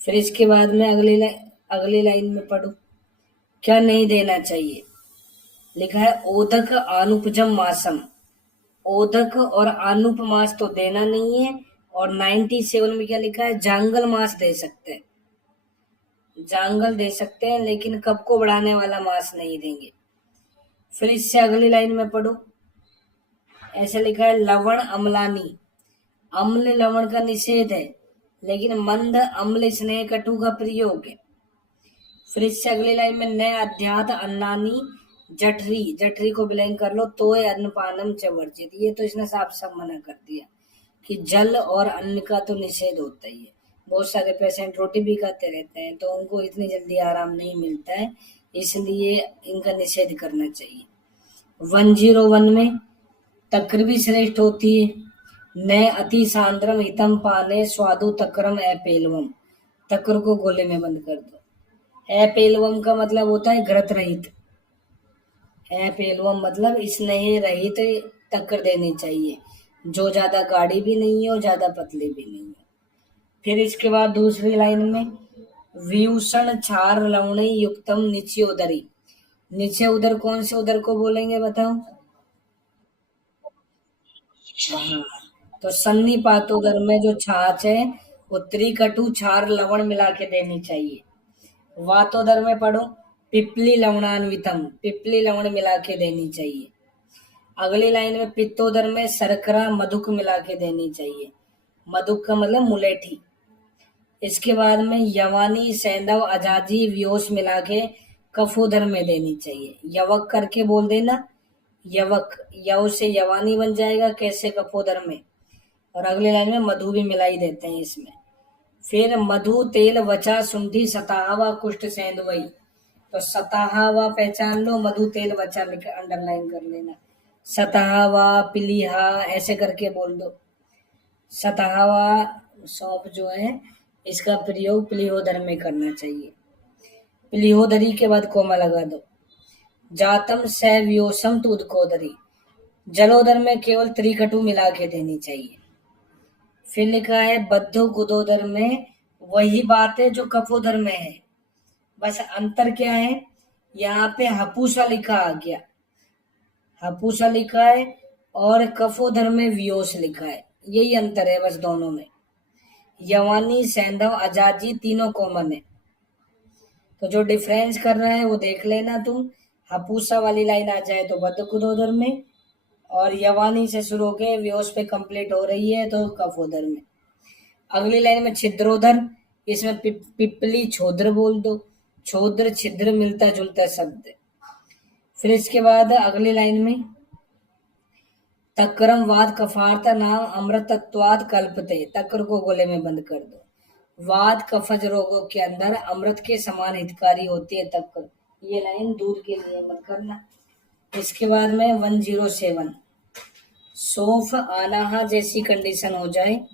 फिर इसके बाद में अगली लाइन में पढ़ो क्या नहीं देना चाहिए। लिखा है ओदक आनुपजम मासम, ओदक और आनुप मास तो देना नहीं है। और 97 में क्या लिखा है, जांगल मास दे सकते हैं, जांगल दे सकते हैं, लेकिन कब को बढ़ाने वाला मास नहीं देंगे। फिर इससे अगली लाइन में पढ़ो, ऐसे लिखा है लवण अम्लानी, अम्ल लवण का निषेध है लेकिन मंद अम्ल स्नेह कटु का प्रयोग है। फिर इससे अगली लाइन में नए अध्यात अन्नानी जठरी, जठरी को ब्लैंक कर लो, तो अन्नपानम च वर्जित, ये तो इसने साफ साफ मना कर दिया कि जल और अन्न का तो निषेध होता ही है। बहुत सारे पेशेंट रोटी भी खाते रहते हैं तो उनको इतनी जल्दी आराम नहीं मिलता है, इसलिए इनका निषेध करना चाहिए। 101 में तक्र भी श्रेष्ठ होती है, न अति सांद्रम हितम पाने स्वादु तक्रम अपेलवम, तक्र को गोले में बंद कर दो। अपेलवम का मतलब होता है घृत रहित, अपेलवम मतलब स्नेह रहित तक्र देनी चाहिए, जो ज्यादा गाढ़ी भी नहीं है और ज्यादा पतली भी नहीं है। फिर इसके बाद दूसरी लाइन में व्यूषण छार लवणी युक्तम नीचे उदरी, नीचे उदर कौन से उदर को बोलेंगे बताओ। हाँ, तो सन्नी पातोदर में जो छाछ है वो त्रिकटु छार लवण मिला के देनी चाहिए। वातोदर में पढ़ो पिपली लवणान्वितम, पिपली लवण मिला के देनी चाहिए। अगली लाइन में पित्तोदर में शर्करा मधुक मिला के देनी चाहिए, मधुक का मतलब मुलेठी। इसके बाद में यवानी सैंधव अजाजी व्योस मिला के कफोदर में देनी चाहिए, यवक करके बोल देना, यवक, यव से यवानी बन जाएगा, कैसे कफोदर में। और अगले लाइन में मधु भी मिलाई देते हैं इसमें। फिर मधु तेल वचा सुंठी सताहवा कुष्ठ सेंधवई, तो सताहवा पहचान लो, मधु तेल वचा अंडरलाइन कर लेना, सताहवा पिलीहा ऐसे करके बोल दो। सताहवा सौंफ जो है इसका प्रयोग पिलीहोदर में करना चाहिए, पिलीहोदरी के बाद कोमा लगा दो। जातम सव्योसम तो उदकोदरी, जलोदर में केवल त्रिकटु मिला के देनी चाहिए। फिर लिखा है बद्धो गुदोदर में वही बात है जो कफोदर में है, बस अंतर क्या है, यहाँ पे हपूसा लिखा आ गया, हपूसा लिखा है और कफोदर में व्योस लिखा है, यही अंतर है बस दोनों में। यवानी सैंधव अजाजी तीनों कॉमन है, तो जो डिफरेंस कर रहा है वो देख लेना तुम। हपूसा वाली लाइन आ जाए तो बद्ध कुदोदर में, और यवानी से शुरू होके व्योस पे कंप्लीट हो रही है तो कफोदर में। अगली लाइन में छिद्रोदर, इसमें पिपली छोद्र बोल दो, छोद्र छिद्र मिलता जुलता शब्द है। फिर इसके बाद अगली लाइन में तक्रम वाद कफार्थ नाम अमृतत्वाद कल्पते, तक्र को गोले में बंद कर दो। वाद कफज रोगों के अंदर अमृत के समान हितकारी होती है तक्र, ये लाइन दूध के लिए मत करना। इसके बाद में 107 सोफ आनाहा जैसी कंडीशन हो जाए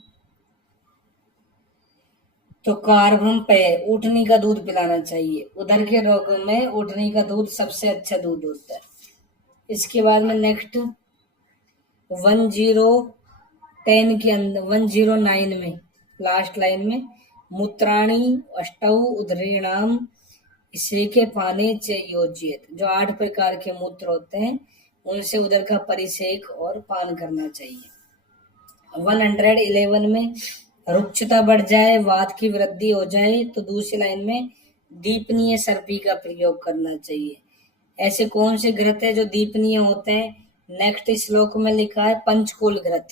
तो कार्बम पे ऊँटनी का दूध पिलाना चाहिए। उधर के रोगों में ऊँटनी का दूध सबसे अच्छा दूध होता है। इसके बाद में नेक्स्ट 1010 के अंदर 109 में लास्ट लाइन में मूत्राणी अष्टौ उदरीणाम इसे के पाने च योजित, जो 8 प्रकार के मूत्र होते हैं उनसे उधर का परिसेक और पान करना चाहिए। 111 में रुक्षता बढ़ जाए, वात की वृद्धि हो जाए तो दूसरी लाइन में दीपनीय सर्पी का प्रयोग करना चाहिए। ऐसे कौन से घृत है जो दीपनीय होते हैं? नेक्स्ट श्लोक में लिखा है पंचकुल घृत।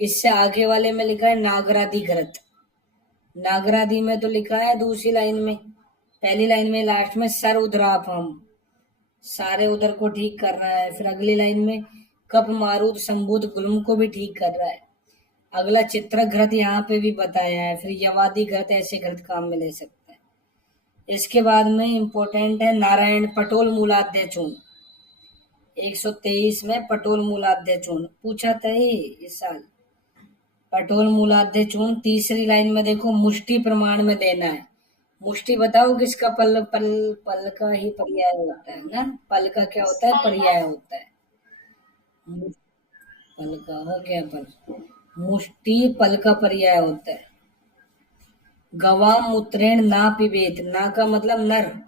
इससे आगे वाले में लिखा है नागरादि घृत। नागरादि में तो लिखा है दूसरी लाइन में, पहली लाइन में लास्ट में सर उदरापम, सारे उदर को ठीक कर रहा है। फिर अगली लाइन में कप मारूद संबुद गुलम को भी ठीक कर रहा है। अगला चित्र घृत यहाँ पे भी बताया है। फिर यवादी घृत, ऐसे घृत काम में ले सकते हैं। इसके बाद में इंपॉर्टेंट है नारायण पटोल मूलाध्याय चूर्ण। 123 में पटोल मूलाध्याय चूर्ण पूछा था ये इस साल। पटोल मूलाध्याय चूर्ण तीसरी लाइन में देखो मुष्टि प्रमाण में देना है। मुष्टि बताओ किसका पल पल पल का ही पर्याय होता है ना? पल का क्या होता है? पर्याय होता है। पल का हो गया पल, मुष्टि पल का पर्याय होता है। गवाम मूत्रेण ना पिबेत, ना का मतलब नर,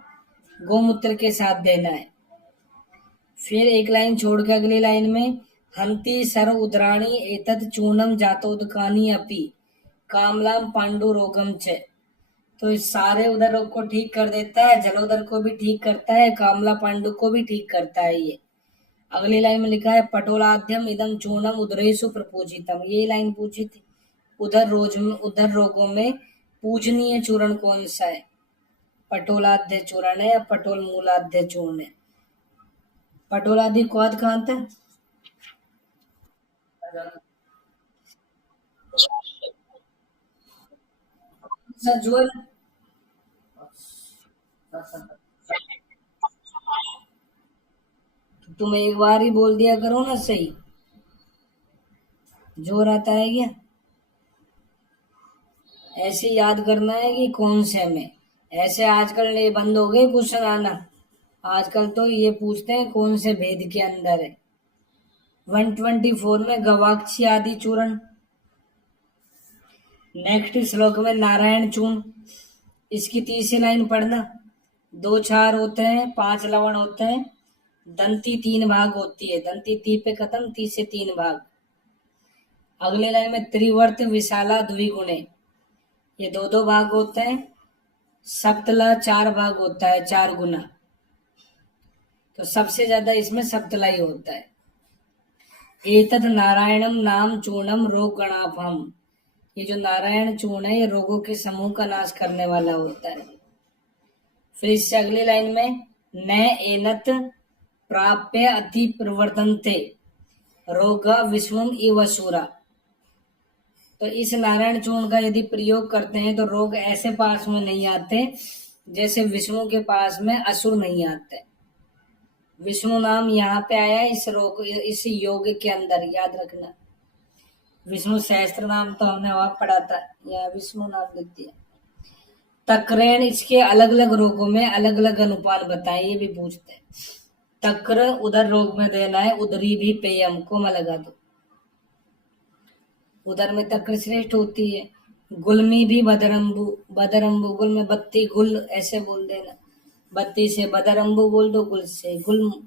गोमूत्र के साथ देना है। फिर एक लाइन छोड़ के अगली लाइन में हंति सर उदराणी एतद चूर्णम जातोदकानी अपि कामलाम पांडु रोगम च, तो इस सारे उदर रोग को ठीक कर देता है, जलोदर को भी ठीक करता है, कामला पांडु को भी ठीक करता है ये। अगली लाइन में लिखा है पटोलाद्यम इदम चूर्णम उदरेशु प्रपूजितम, ये लाइन पूछी थी। उधर रोगों में पूजनीय चूर्ण कौन सा है? पटोलाध्य चूर्ण है या पटोल मूलाध्य चूर्ण है? पटोलादि कौन कहाँ था? सज्वल, तुम एक बार ही बोल दिया करो ना सही, जोर आता है क्या? ऐसे याद करना है कि कौन से में। ऐसे आजकल ये बंद हो गए क्वेश्चन आना। आजकल तो ये पूछते हैं कौन से भेद के अंदर है। 124 में गवाक्षी आदि चूर्ण। नेक्स्ट श्लोक में नारायण चूर्ण। इसकी तीसरी लाइन पढ़ना। 2 क्षार होते हैं, 5 लवण होते हैं, दंती 3 भाग होती है, दंती ती पे खत्म, ती से 3 भाग। अगले लाइन में त्रिवर्त विशाला द्विगुणे, ये 2 भाग होते हैं। सप्तला 4 भाग होता है, 4 गुना, तो सबसे ज्यादा इसमें सप्तला ही होता है। एतद नारायणम नाम चूर्णम रोग गणापम, ये जो नारायण चूर्ण है ये रोगों के समूह का नाश करने वाला होता है। फिर इससे अगली लाइन में न एनत प्राप्य अति प्रवर्तनते रोगा विश्वम इवसुरा, तो इस नारायण चूर्ण का यदि प्रयोग करते हैं तो रोग ऐसे पास में नहीं आते जैसे विष्णु के पास में असुर नहीं आते। विष्णु नाम यहाँ पे आया इस रोग इस योग के अंदर, याद रखना। विष्णु सहस्त्र नाम तो हमने वहां पढ़ा था, यहाँ विष्णु नाम लिख दिया। तक्रेण, इसके अलग अलग रोगों में अलग अलग अनुपात बताए, ये भी पूछते हैं। तक्र उदर रोग में देना है, उदरी भी पेयम को मैं लगा दो, उदर में तक्र श्रेष्ठ होती है। गुलमी भी बदरम्बु, बदरम्बु गुल में बत्ती गुल ऐसे बोल देना, बत्ती से बदरम्बु बोल दो, गुल से गुल।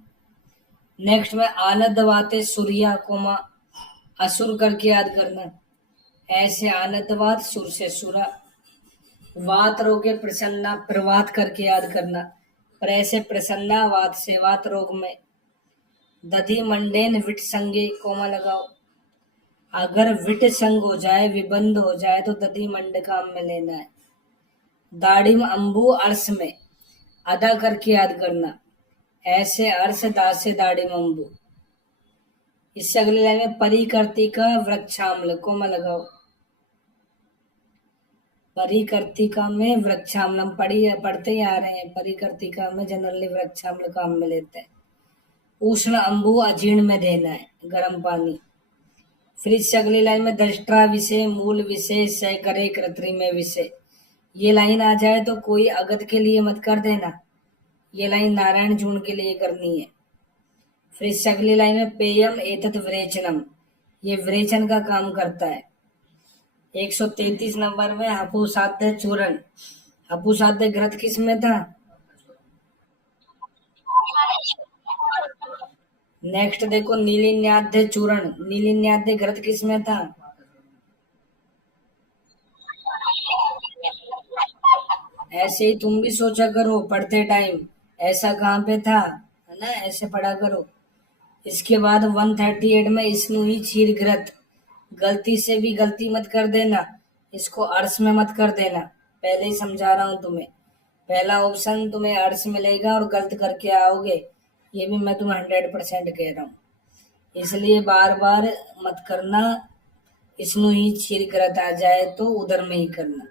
नेक्स्ट में आनंद वाते सूर्या कोमा असुर करके याद करना, ऐसे आनंदवात सुर से सुरा। वात रोगे प्रसन्ना प्रवात करके याद करना, पर ऐसे प्रसन्ना वात से वात रोग में। दधि मंडेन विट संगे कोमा लगाओ, अगर विट संग हो जाए विबंध हो जाए तो दधि मंड काम में लेना है। दाड़िम अंबु अर्श में अदा करके याद करना, ऐसे अर्श दासे दाड़िम अंबु। इससे अगले लाइन में परिकर्तिका वृक्षाम्ल कोमा लगाओ, परिकर्तिका में वृक्षाम्ल पढ़ते ही आ रहे हैं, परिकर्तिका में जनरली वृक्षाम्ल काम में लेते हैं। उष्ण अंबु अजीर्ण में देना है, गर्म पानी। फिर इससे अगली लाइन में दृष्टा विषय मूल विषय सह करे कृत्रिम विषय, ये लाइन आ जाए तो कोई अगध के लिए मत कर देना, ये लाइन नारायण जून के लिए करनी है। फिर इससे अगली लाइन में पेयम एतत् विरेचनम, ये विरेचन का काम करता है। 133 नंबर में हपुसाध्य चूर्ण, हपुसाध्य ग्रंथ किस में था? नेक्स्ट देखो नीलिन्याद्य चूर्ण, नीलिन्याद्य ग्रंथ किस में था? ऐसे ही तुम भी सोचा करो पढ़ते टाइम, ऐसा कहाँ पे था, है ना, ऐसे पढ़ा करो। इसके बाद 138 में स्नूही क्षीर घृत, गलती से भी गलती मत कर देना, इसको अर्स में मत कर देना, पहले ही समझा रहा हूं तुम्हें। पहला ऑप्शन तुम्हें अर्स मिलेगा और गलत करके आओगे, ये भी मैं तुम्हें 100% कह रहा हूँ, इसलिए बार बार मत करना। स्नूही क्षीर घृत आ जाए तो उधर में ही करना।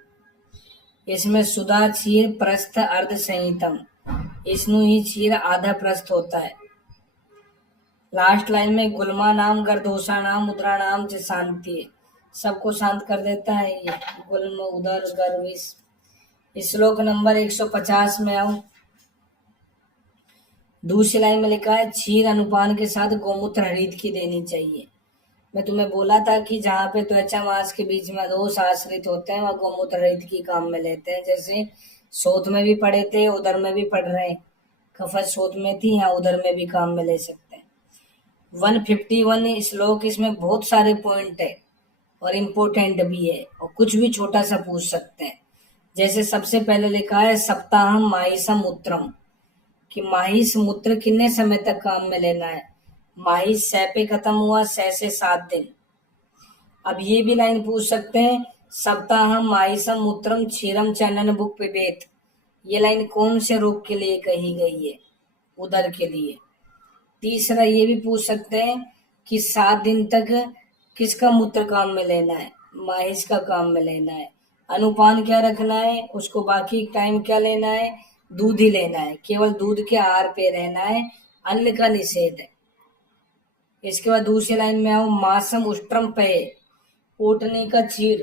इसमें सुधा क्षीर प्रस्थ अर्ध संहितम, स्नूही क्षीर आधा प्रस्थ होता है। लास्ट लाइन में गुलमा नाम गर्दोषा नाम मुद्रा नाम से शांति है, सबको शांत कर देता है ये गुल्म उदर गर्विश। श्लोक नंबर 150 में आओ। दूसरी लाइन में लिखा है क्षीर अनुपान के साथ गोमूत्र हरित की देनी चाहिए। मैं तुम्हें बोला था कि जहाँ पे त्वचा मांस के बीच में दोष आश्रित होते हैं वह गोमूत्र हरित की काम में लेते हैं, जैसे शोध में भी पढ़े थे, उधर में भी पढ़ रहे हैं, कफत शोध में थी, यहाँ उधर में भी काम में ले सकते हैं। 151 श्लोक, इसमें बहुत सारे पॉइंट है और इम्पोर्टेंट भी है और कुछ भी छोटा सा पूछ सकते हैं। जैसे सबसे पहले लिखा है सप्ताहम माहिसम मूत्रम, कि माहिस मूत्र कितने समय तक काम में लेना है, माहिस 6 पे खत्म हुआ, 6 से 7 दिन। अब ये भी लाइन पूछ सकते हैं सप्ताहम माहिसम मूत्रम क्षीरम चनन बुक पिबेत, ये लाइन कौन से रोग के लिए कही गई है? उदर के लिए। तीसरा ये भी पूछ सकते हैं कि 7 दिन तक किसका मूत्र काम में लेना है? माहिस का काम में लेना है। अनुपान क्या रखना है उसको, बाकी टाइम क्या लेना है? दूध ही लेना है, केवल दूध के आहार पे रहना है, अन्न का निषेध है। इसके बाद दूसरी लाइन में आओ मासम उष्ट्रम पेय, ओटने का चीड़,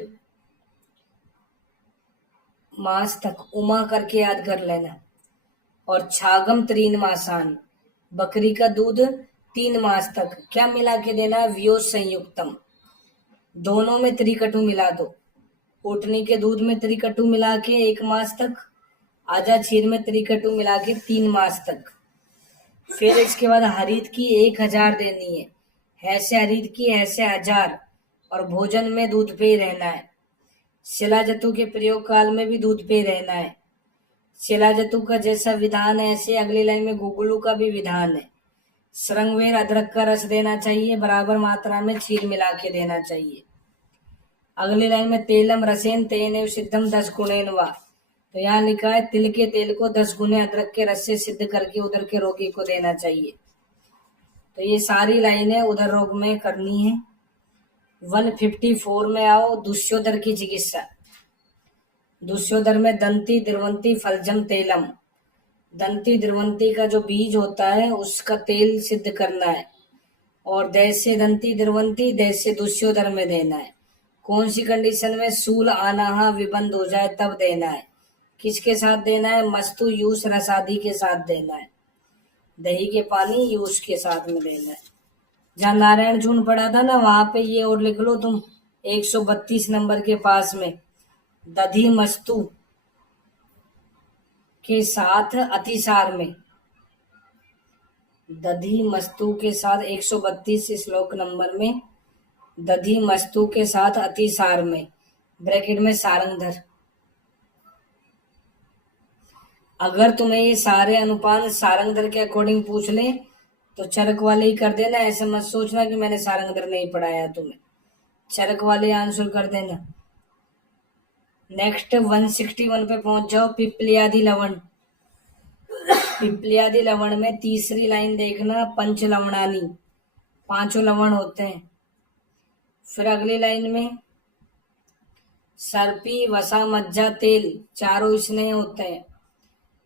मास तक उमा करके याद कर लेना। और छागम 3 मासान, बकरी का दूध 3 मास तक, क्या मिला के देना? व्योज संयुक्तम, दोनों में त्रिकटु मिला दो, ओटनी के दूध में त्रिकटु मिला के 1 मास तक, आजा क्षीर में त्रिकटु मिला के 3 मास तक। फिर इसके बाद हरित की 1000 देनी है से हरित की ऐसे 1000, और भोजन में दूध पे ही रहना है। शिलाजतु के प्रयोग काल में भी दूध पे ही रहना है। शिलाजतु का जैसा विधान है ऐसे अगली लाइन में गुगुलू का भी विधान है। श्रृंगवेर अदरक का रस देना चाहिए, बराबर मात्रा में क्षीर मिला के देना चाहिए। अगली लाइन में तेलम रसेन तेन सिद्धम 10 गुणेन वा, तो यहाँ लिखा है तिल के तेल को 10 गुने अदरक के रस से सिद्ध करके उधर के रोगी को देना चाहिए। तो ये सारी लाइनें उधर रोग में करनी है। 154 में आओ दुष्योधर की चिकित्सा। दुष्योधर में दंती द्रवंती फलजम तेलम, दंती द्रवंती का जो बीज होता है उसका तेल सिद्ध करना है, और दैस्य दंती द्रवंती दैस्य दुष्योधर में देना है। कौन सी कंडीशन में? सूल आनाहा विबंध हो जाए तब देना है। किसके साथ देना है? मस्तु यूस रसादी के साथ देना है, दही के पानी यूस के साथ में देना है। जहाँ नारायण जून पढ़ा था ना वहां पे ये और लिख लो तुम 132 नंबर के पास में, दधी मस्तु के साथ अतिसार में, दधी मस्तु के साथ 132 श्लोक नंबर में, दधी मस्तु के साथ अतिसार में, ब्रैकेट में सारंगधर। अगर तुम्हें ये सारे अनुपान सारंगधर के अकॉर्डिंग पूछ ले तो चरक वाले ही कर देना, ऐसे मत सोचना कि मैंने सारंगधर नहीं पढ़ाया तुम्हें, चरक वाले आंसर कर देना। नेक्स्ट 161 पे पहुंच जाओ, पिपलियादि लवण। पिपलियादि लवण में तीसरी लाइन देखना, पंच लवणानी, 5 लवण होते हैं। फिर अगली लाइन में सर्पी वसा मज्जा तेल, 4 स्नेह होते हैं।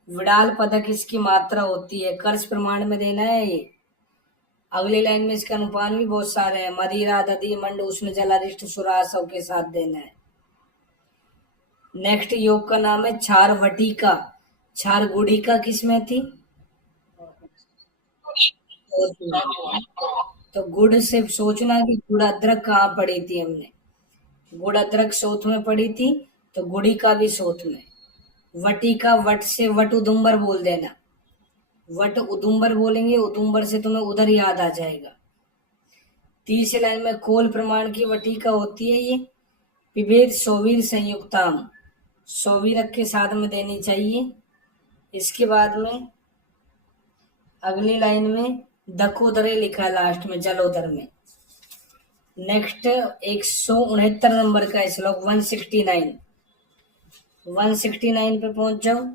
विडाल पदक इसकी मात्रा होती है, कर्ष प्रमाण में देना है ये। अगली लाइन में इसका अनुपान भी बहुत सारे हैं। मदिरा, दधि, मंड, उष्ण जल, अरिष्ट, सुरा सब के साथ देना है। नेक्स्ट योग का नाम है क्षार वटिका। क्षार गुड़िका किसमें थी? तो गुड़ से सोचना कि गुड़ अदरक कहाँ पड़ी थी हमने। गुड़ अदरक सोथ में पड़ी थी, तो गुड़िका भी सोथ में। वटिका, वट से वट उदुम्बर बोल देना। वट उदुम्बर बोलेंगे, उदुम्बर से तुम्हें उधर याद आ जाएगा। तीसरी लाइन में कोल प्रमाण की वटिका होती है ये। पिबेद सोवीर संयुक्ताम, सोवीरक के साथ में देनी चाहिए। इसके बाद में अगली लाइन में दकोदरे लिखा है लास्ट में, जलोदर में। नेक्स्ट 169 नंबर का श्लोक 169 पे पहुंच जाओ।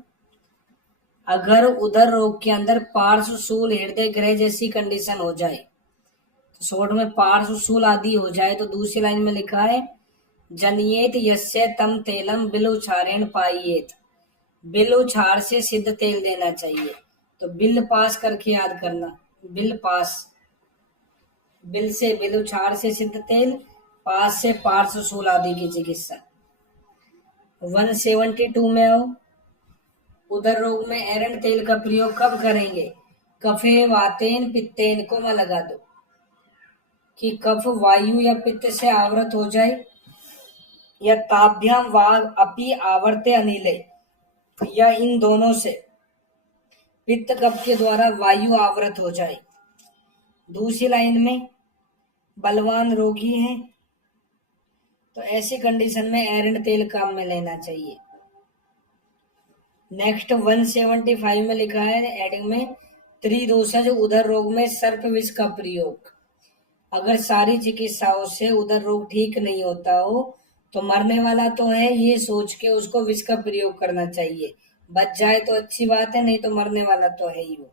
अगर उदर रोग के अंदर पार्श्व शूल, हृदय ग्रह जैसी कंडीशन हो जाए, तो शॉर्ट में पार्श्व शूल आदि हो जाए, तो दूसरी लाइन में लिखा है जनियेत यस्य तम तेलम बिलुछारेण पाइयेत। बिलुछार से सिद्ध तेल देना चाहिए। तो बिल पास करके याद करना। बिल पास, बिल से बिलुछार से सिद्ध तेल, पास से पार्श्व शूल आदि की चिकित्सा। 172 में आओ। उदर रोग में एरंड तेल का प्रयोग कब करेंगे? कफे वातेन पित्तेन को मैं लगा दो कि कफ वायु या पित्त से आवृत हो जाए, या ताभ्याम वाग अपि आवर्ते अनिले, या इन दोनों से पित्त कफ के द्वारा वायु आवृत हो जाए। दूसरी लाइन में बलवान रोगी है, तो ऐसी कंडीशन में एरंड तेल काम में लेना चाहिए। नेक्स्ट 175 में लिखा है एडिंग में त्रिदोषज उदर रोग में सर्प विष का प्रयोग। अगर सारी चिकित्साओं से उदर रोग ठीक नहीं होता हो, तो मरने वाला तो है ये सोच के उसको विष का प्रयोग करना चाहिए। बच जाए तो अच्छी बात है, नहीं तो मरने वाला तो है ही वो।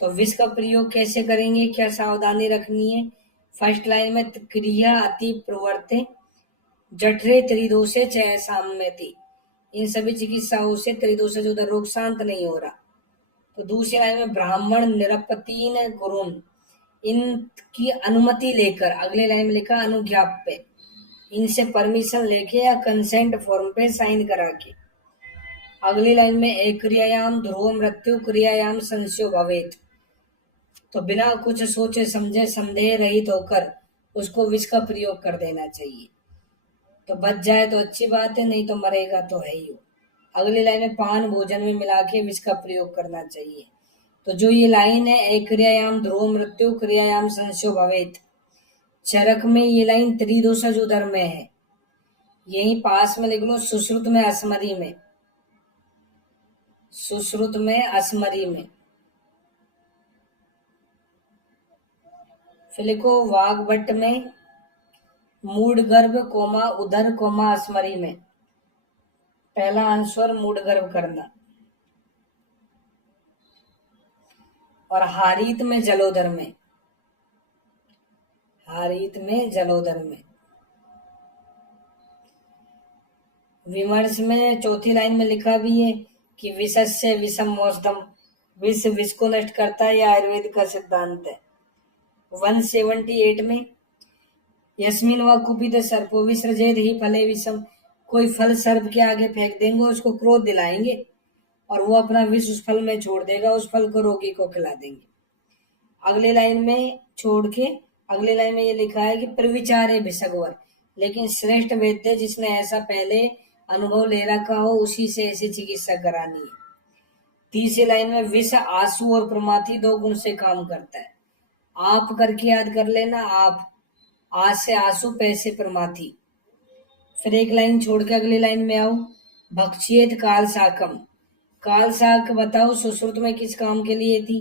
तो विष का प्रयोग कैसे करेंगे, क्या सावधानी रखनी है? फर्स्ट लाइन में क्रिया अति प्रवर्ते जठरे त्रिदोषे चय साम्यति। इन सभी चिकित्साओं से त्रिदोषज उदर रोग शांत नहीं हो रहा। तो दूसरी लाइन में ब्राह्मण निरपतीन गुरुन, इनकी अनुमति लेकर, अगले लाइन में लिखा अनुज्ञाप्य, इनसे परमिशन लेके या कंसेंट फॉर्म पे साइन करा के। अगली लाइन में एक क्रियायाम ध्रुव मृत्यु क्रियायाम संशय भवेत, तो बिना कुछ सोचे समझे संदेह रहित होकर उसको विष का प्रयोग कर देना चाहिए। तो बच जाए तो अच्छी बात है, नहीं तो मरेगा तो है ही। अगली लाइन में पान भोजन में मिला के विष का प्रयोग करना चाहिए। तो जो ये लाइन है एक क्रियायाम ध्रुव मृत्यु क्रियायाम संशय भवेत, चरक में ये लाइन त्रिदोषज उदर में है। यही पास में लिख लो सुश्रुत में अस्मरी में, सुश्रुत में अस्मरी में। फिर लिखो वाग्भट में मूड गर्भ कोमा उदर कोमा अस्मरी में। पहला आंसर मूड गर्भ करना। और हारीत में जलोदर में, हारीत में जलोदर में। विमर्श में चौथी लाइन में लिखा भी है कि विषस्य विषम औषधम, विष विष को नष्ट करता है, यह आयुर्वेद का सिद्धांत है। 178 में यस्मिन व कुपित सर्पो विसर्जेत ही फले विषम, कोई फल सर्प के आगे फेंक देंगे, उसको क्रोध दिलाएंगे और वो अपना विष उस फल में छोड़ देगा, उस फल को रोगी को खिला देंगे। अगले लाइन में छोड़ के अगले लाइन में ये लिखा है कि प्रविचारे भिषगवर, लेकिन श्रेष्ठ वैद्य जिसने ऐसा पहले अनुभव ले रखा हो उसी से ऐसी चिकित्सा करानी है। तीसरी लाइन में विष आंसू और प्रमाथी दो गुण से काम करता है। आप करके याद कर लेना, आप आज से आंसू पैसे प्रमाथी। फिर एक लाइन छोड़ के अगली लाइन में आओ, भक्षियत काल साकम। काल साक बताओ सुश्रुत में किस काम के लिए थी?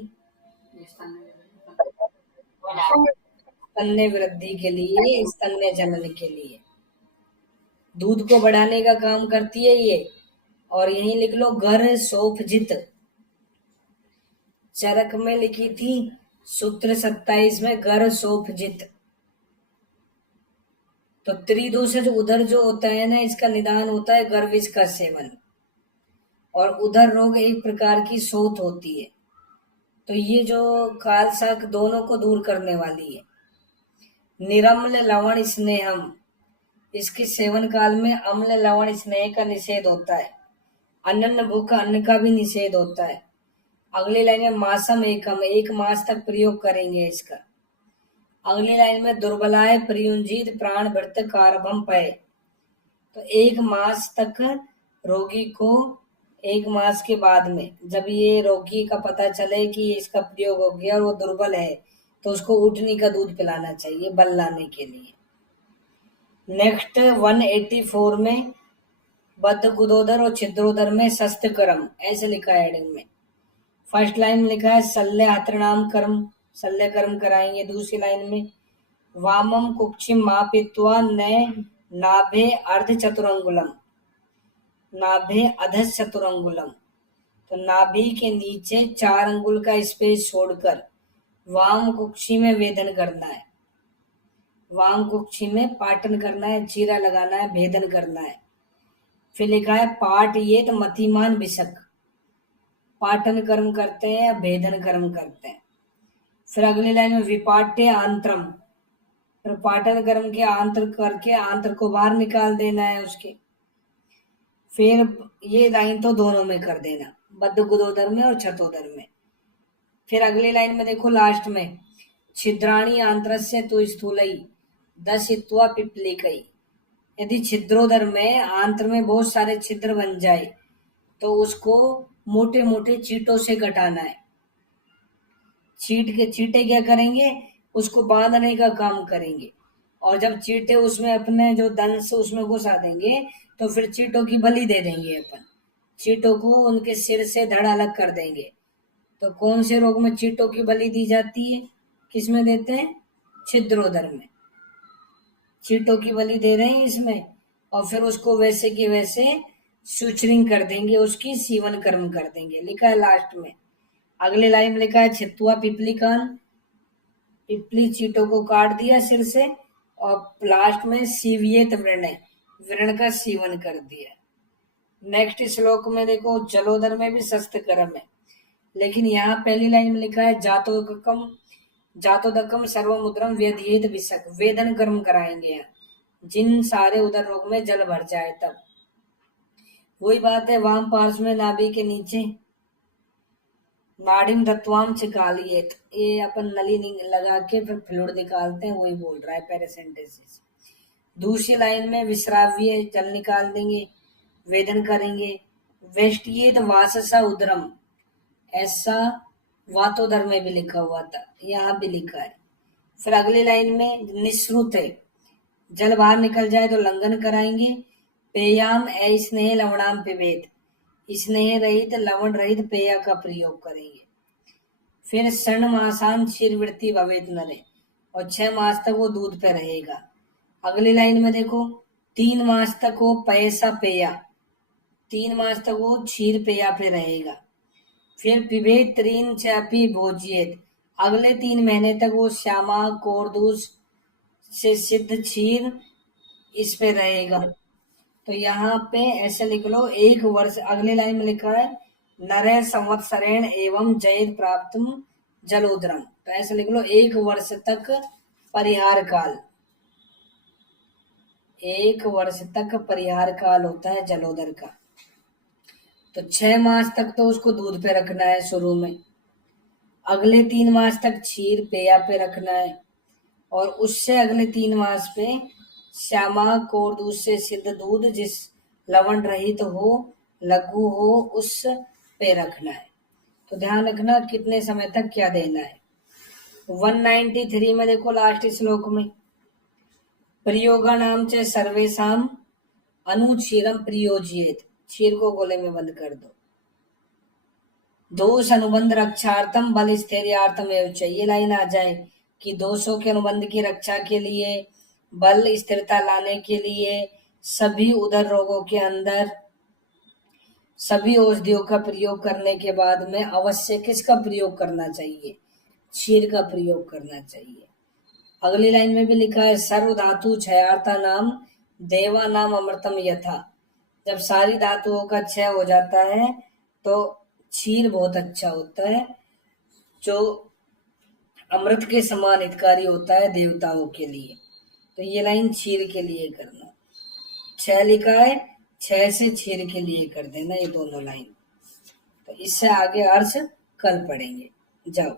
स्तन्य वृद्धि के लिए, स्तन्य जनन के लिए, दूध को बढ़ाने का काम करती है ये। और यहीं लिख लो घर सोफजित, चरक में लिखी थी सूत्र 27 में घर सोफजित। तो त्रिदोषज उदर जो होता है ना, इसका निदान होता है गर्विष का सेवन। और उदर रोग एक प्रकार की सोथ होती है। तो ये जो कालसर्प दोनों को दूर करने वाली है। निरम्ल लवण स्नेहम, इसके सेवन काल में अम्ल लवण स्नेह का निषेध होता है। अनन्न भूख, अन्न का भी निषेध होता है। अगली लाइन में मासम एकम, 1 मास तक प्रयोग करेंगे इसका। अगली लाइन में दुर्बलाय प्रियुंजीत प्राण भृत कारभम पय, तो 1 मास तक रोगी को, 1 मास के बाद में जब ये रोगी का पता चले कि इसका प्रयोग हो गया और वो दुर्बल है, तो उसको ऊँटनी का दूध पिलाना चाहिए बल लाने के लिए। नेक्स्ट 184 में बद्ध गुदोदर और छिद्रोदर में शस्त्र कर्म, ऐसे लिखा है हेडिंग में। फर्स्ट लाइन में लिखा है शल्य आत्रणाम कर्म, शल्य कर्म कराएंगे। दूसरी लाइन में वामम कुक्षिम मापित्वा न नाभे अर्ध चतुरंगुलम, नाभे अध चतुरंगुलम, तो नाभि के नीचे 4 अंगुल का स्पेस छोड़कर वाम कुक्षी में वेदन करना है। वाम कुक्षी में पाटन करना है, चीरा लगाना है, भेदन करना है। फिर लिखा है पाट ये तो मतिमान बिशक, पाटन कर्म करते हैं या भेदन कर्म करते हैं। फिर अगली लाइन में विपाट्य आंत्रम, फिर पाटन कर्म के आंतर करके आंतर को बाहर निकाल देना है उसके। फिर ये लाइन तो दोनों में कर देना, बद्ध गुदोदर में और छतोदर में। फिर अगली लाइन में देखो लास्ट में छिद्राणी आंत्रस्य तो स्थूलई दशित्वा पिपलिकई, यदि छिद्रोदर में आंत्र में बहुत सारे छिद्र बन जाए तो उसको मोटे मोटे चीटों से घटाना है। चीटे क्या करेंगे, उसको बांधने का काम करेंगे, और जब चीटे उसमें अपने जो दंश उसमें घुसा देंगे तो फिर चीटों की बलि दे देंगे अपन, चीटों को उनके सिर से धड़ अलग कर देंगे। तो कौन से रोग में चीटों की बलि दी जाती है, किस में देते हैं, छिद्रोदर में चीटों की बलि दे रहे हैं इसमें, और फिर उसको वैसे की वैसे सुचरिंग कर देंगे, उसकी सीवन कर्म कर देंगे, लिखा है लास्ट में। अगले लाइन में लिखा है छित्वा पिपली कान, पिपली चीटों को काट दिया सिर से, और लास्ट में सीवियत वृण, वृण का सीवन कर दिया। नेक्स्ट श्लोक में देखो जलोदर में भी शस्त्र कर्म है, लेकिन यहाँ पहली लाइन में लिखा है जातोदकम सर्वमुद्रम व्यधियेत विषक, वेदन कर्म कराएंगे यहाँ, जिन सारे उदर रोग में जल भर जाए तब। वही बात है वाम पार्श्व में नाभि के नीचे नाड़िम दत्वाम चिकालियत, ये अपन नली लगा के फिर फ्लूइड निकालते हैं, वही बोल रहा है पैरासिंथेसिस। दूसरी लाइन में विश्राव्य जल निकाल देंगे, वेदन करेंगे। वेष्टियेत वाससा उदरम, ऐसा वातोदर में भी लिखा हुआ था, यहाँ भी लिखा है। फिर अगली लाइन में निश्रुत है, जल बाहर निकल जाए तो लंघन कराएंगे। पेयाम ए स्नेह लवणाम पिबेत, स्नेह रहित लवण रहित पेय का प्रयोग करेंगे। फिर षण मासान क्षीरवृत्ति भवेत नरे, और 6 मास तक वो दूध पे रहेगा। अगली लाइन में देखो 3 मास तक वो पैसा पेया, 3 मास तक वो क्षीर पेया पे रहेगा। फिर पिबेत त्रीन चापी भोजियत, अगले 3 महीने तक वो श्यामा कोरदूस से सिद्ध क्षीर इस पे रहेगा। तो यहाँ पे ऐसे लिख लो 1 वर्ष। अगली लाइन में लिखा है नरे संवत्सरेण एवं जयद प्राप्त जलोदरम, तो ऐसे लिख लो 1 वर्ष तक परिहार काल, 1 वर्ष तक परिहार काल होता है जलोदर का। तो 6 मास तक तो उसको दूध पे रखना है शुरू में, अगले 3 मास तक क्षीर पेया पे रखना है, और उससे अगले 3 मास पे श्यामा कोर दूध से सिद्ध दूध जिस लवण रहित हो, लघु हो, उस पे रखना है। तो ध्यान रखना कितने समय तक क्या देना है। 193 में देखो लास्ट श्लोक में प्रयोगा नाम च सर्वेशम अनुक्षीरम प्रयोजिएत, क्षीर को गोले में बंद कर दो। दोष अनुबंध रक्षार्थम बल स्थैर्यार्थम एवं, ये लाइन आ जाए कि दोषों के अनुबंध की रक्षा के लिए, बल स्थिरता लाने के लिए, सभी उदर रोगों के अंदर सभी औषधियों का प्रयोग करने के बाद में अवश्य किसका प्रयोग करना चाहिए, क्षीर का प्रयोग करना चाहिए। अगली लाइन में भी लिखा है सर्व धातु क्षयार्था नाम देवा नाम अमृतम यथा, जब सारी धातुओं का क्षय हो जाता है तो क्षीर बहुत अच्छा होता है, जो अमृत के समान हितकारी होता है देवताओं के लिए। तो ये लाइन क्षीर के लिए करना, 6 लिखा है, 6 से क्षीर के लिए कर देना ये दोनों लाइन। तो इससे आगे अर्थ कल पढ़ेंगे। जाओ।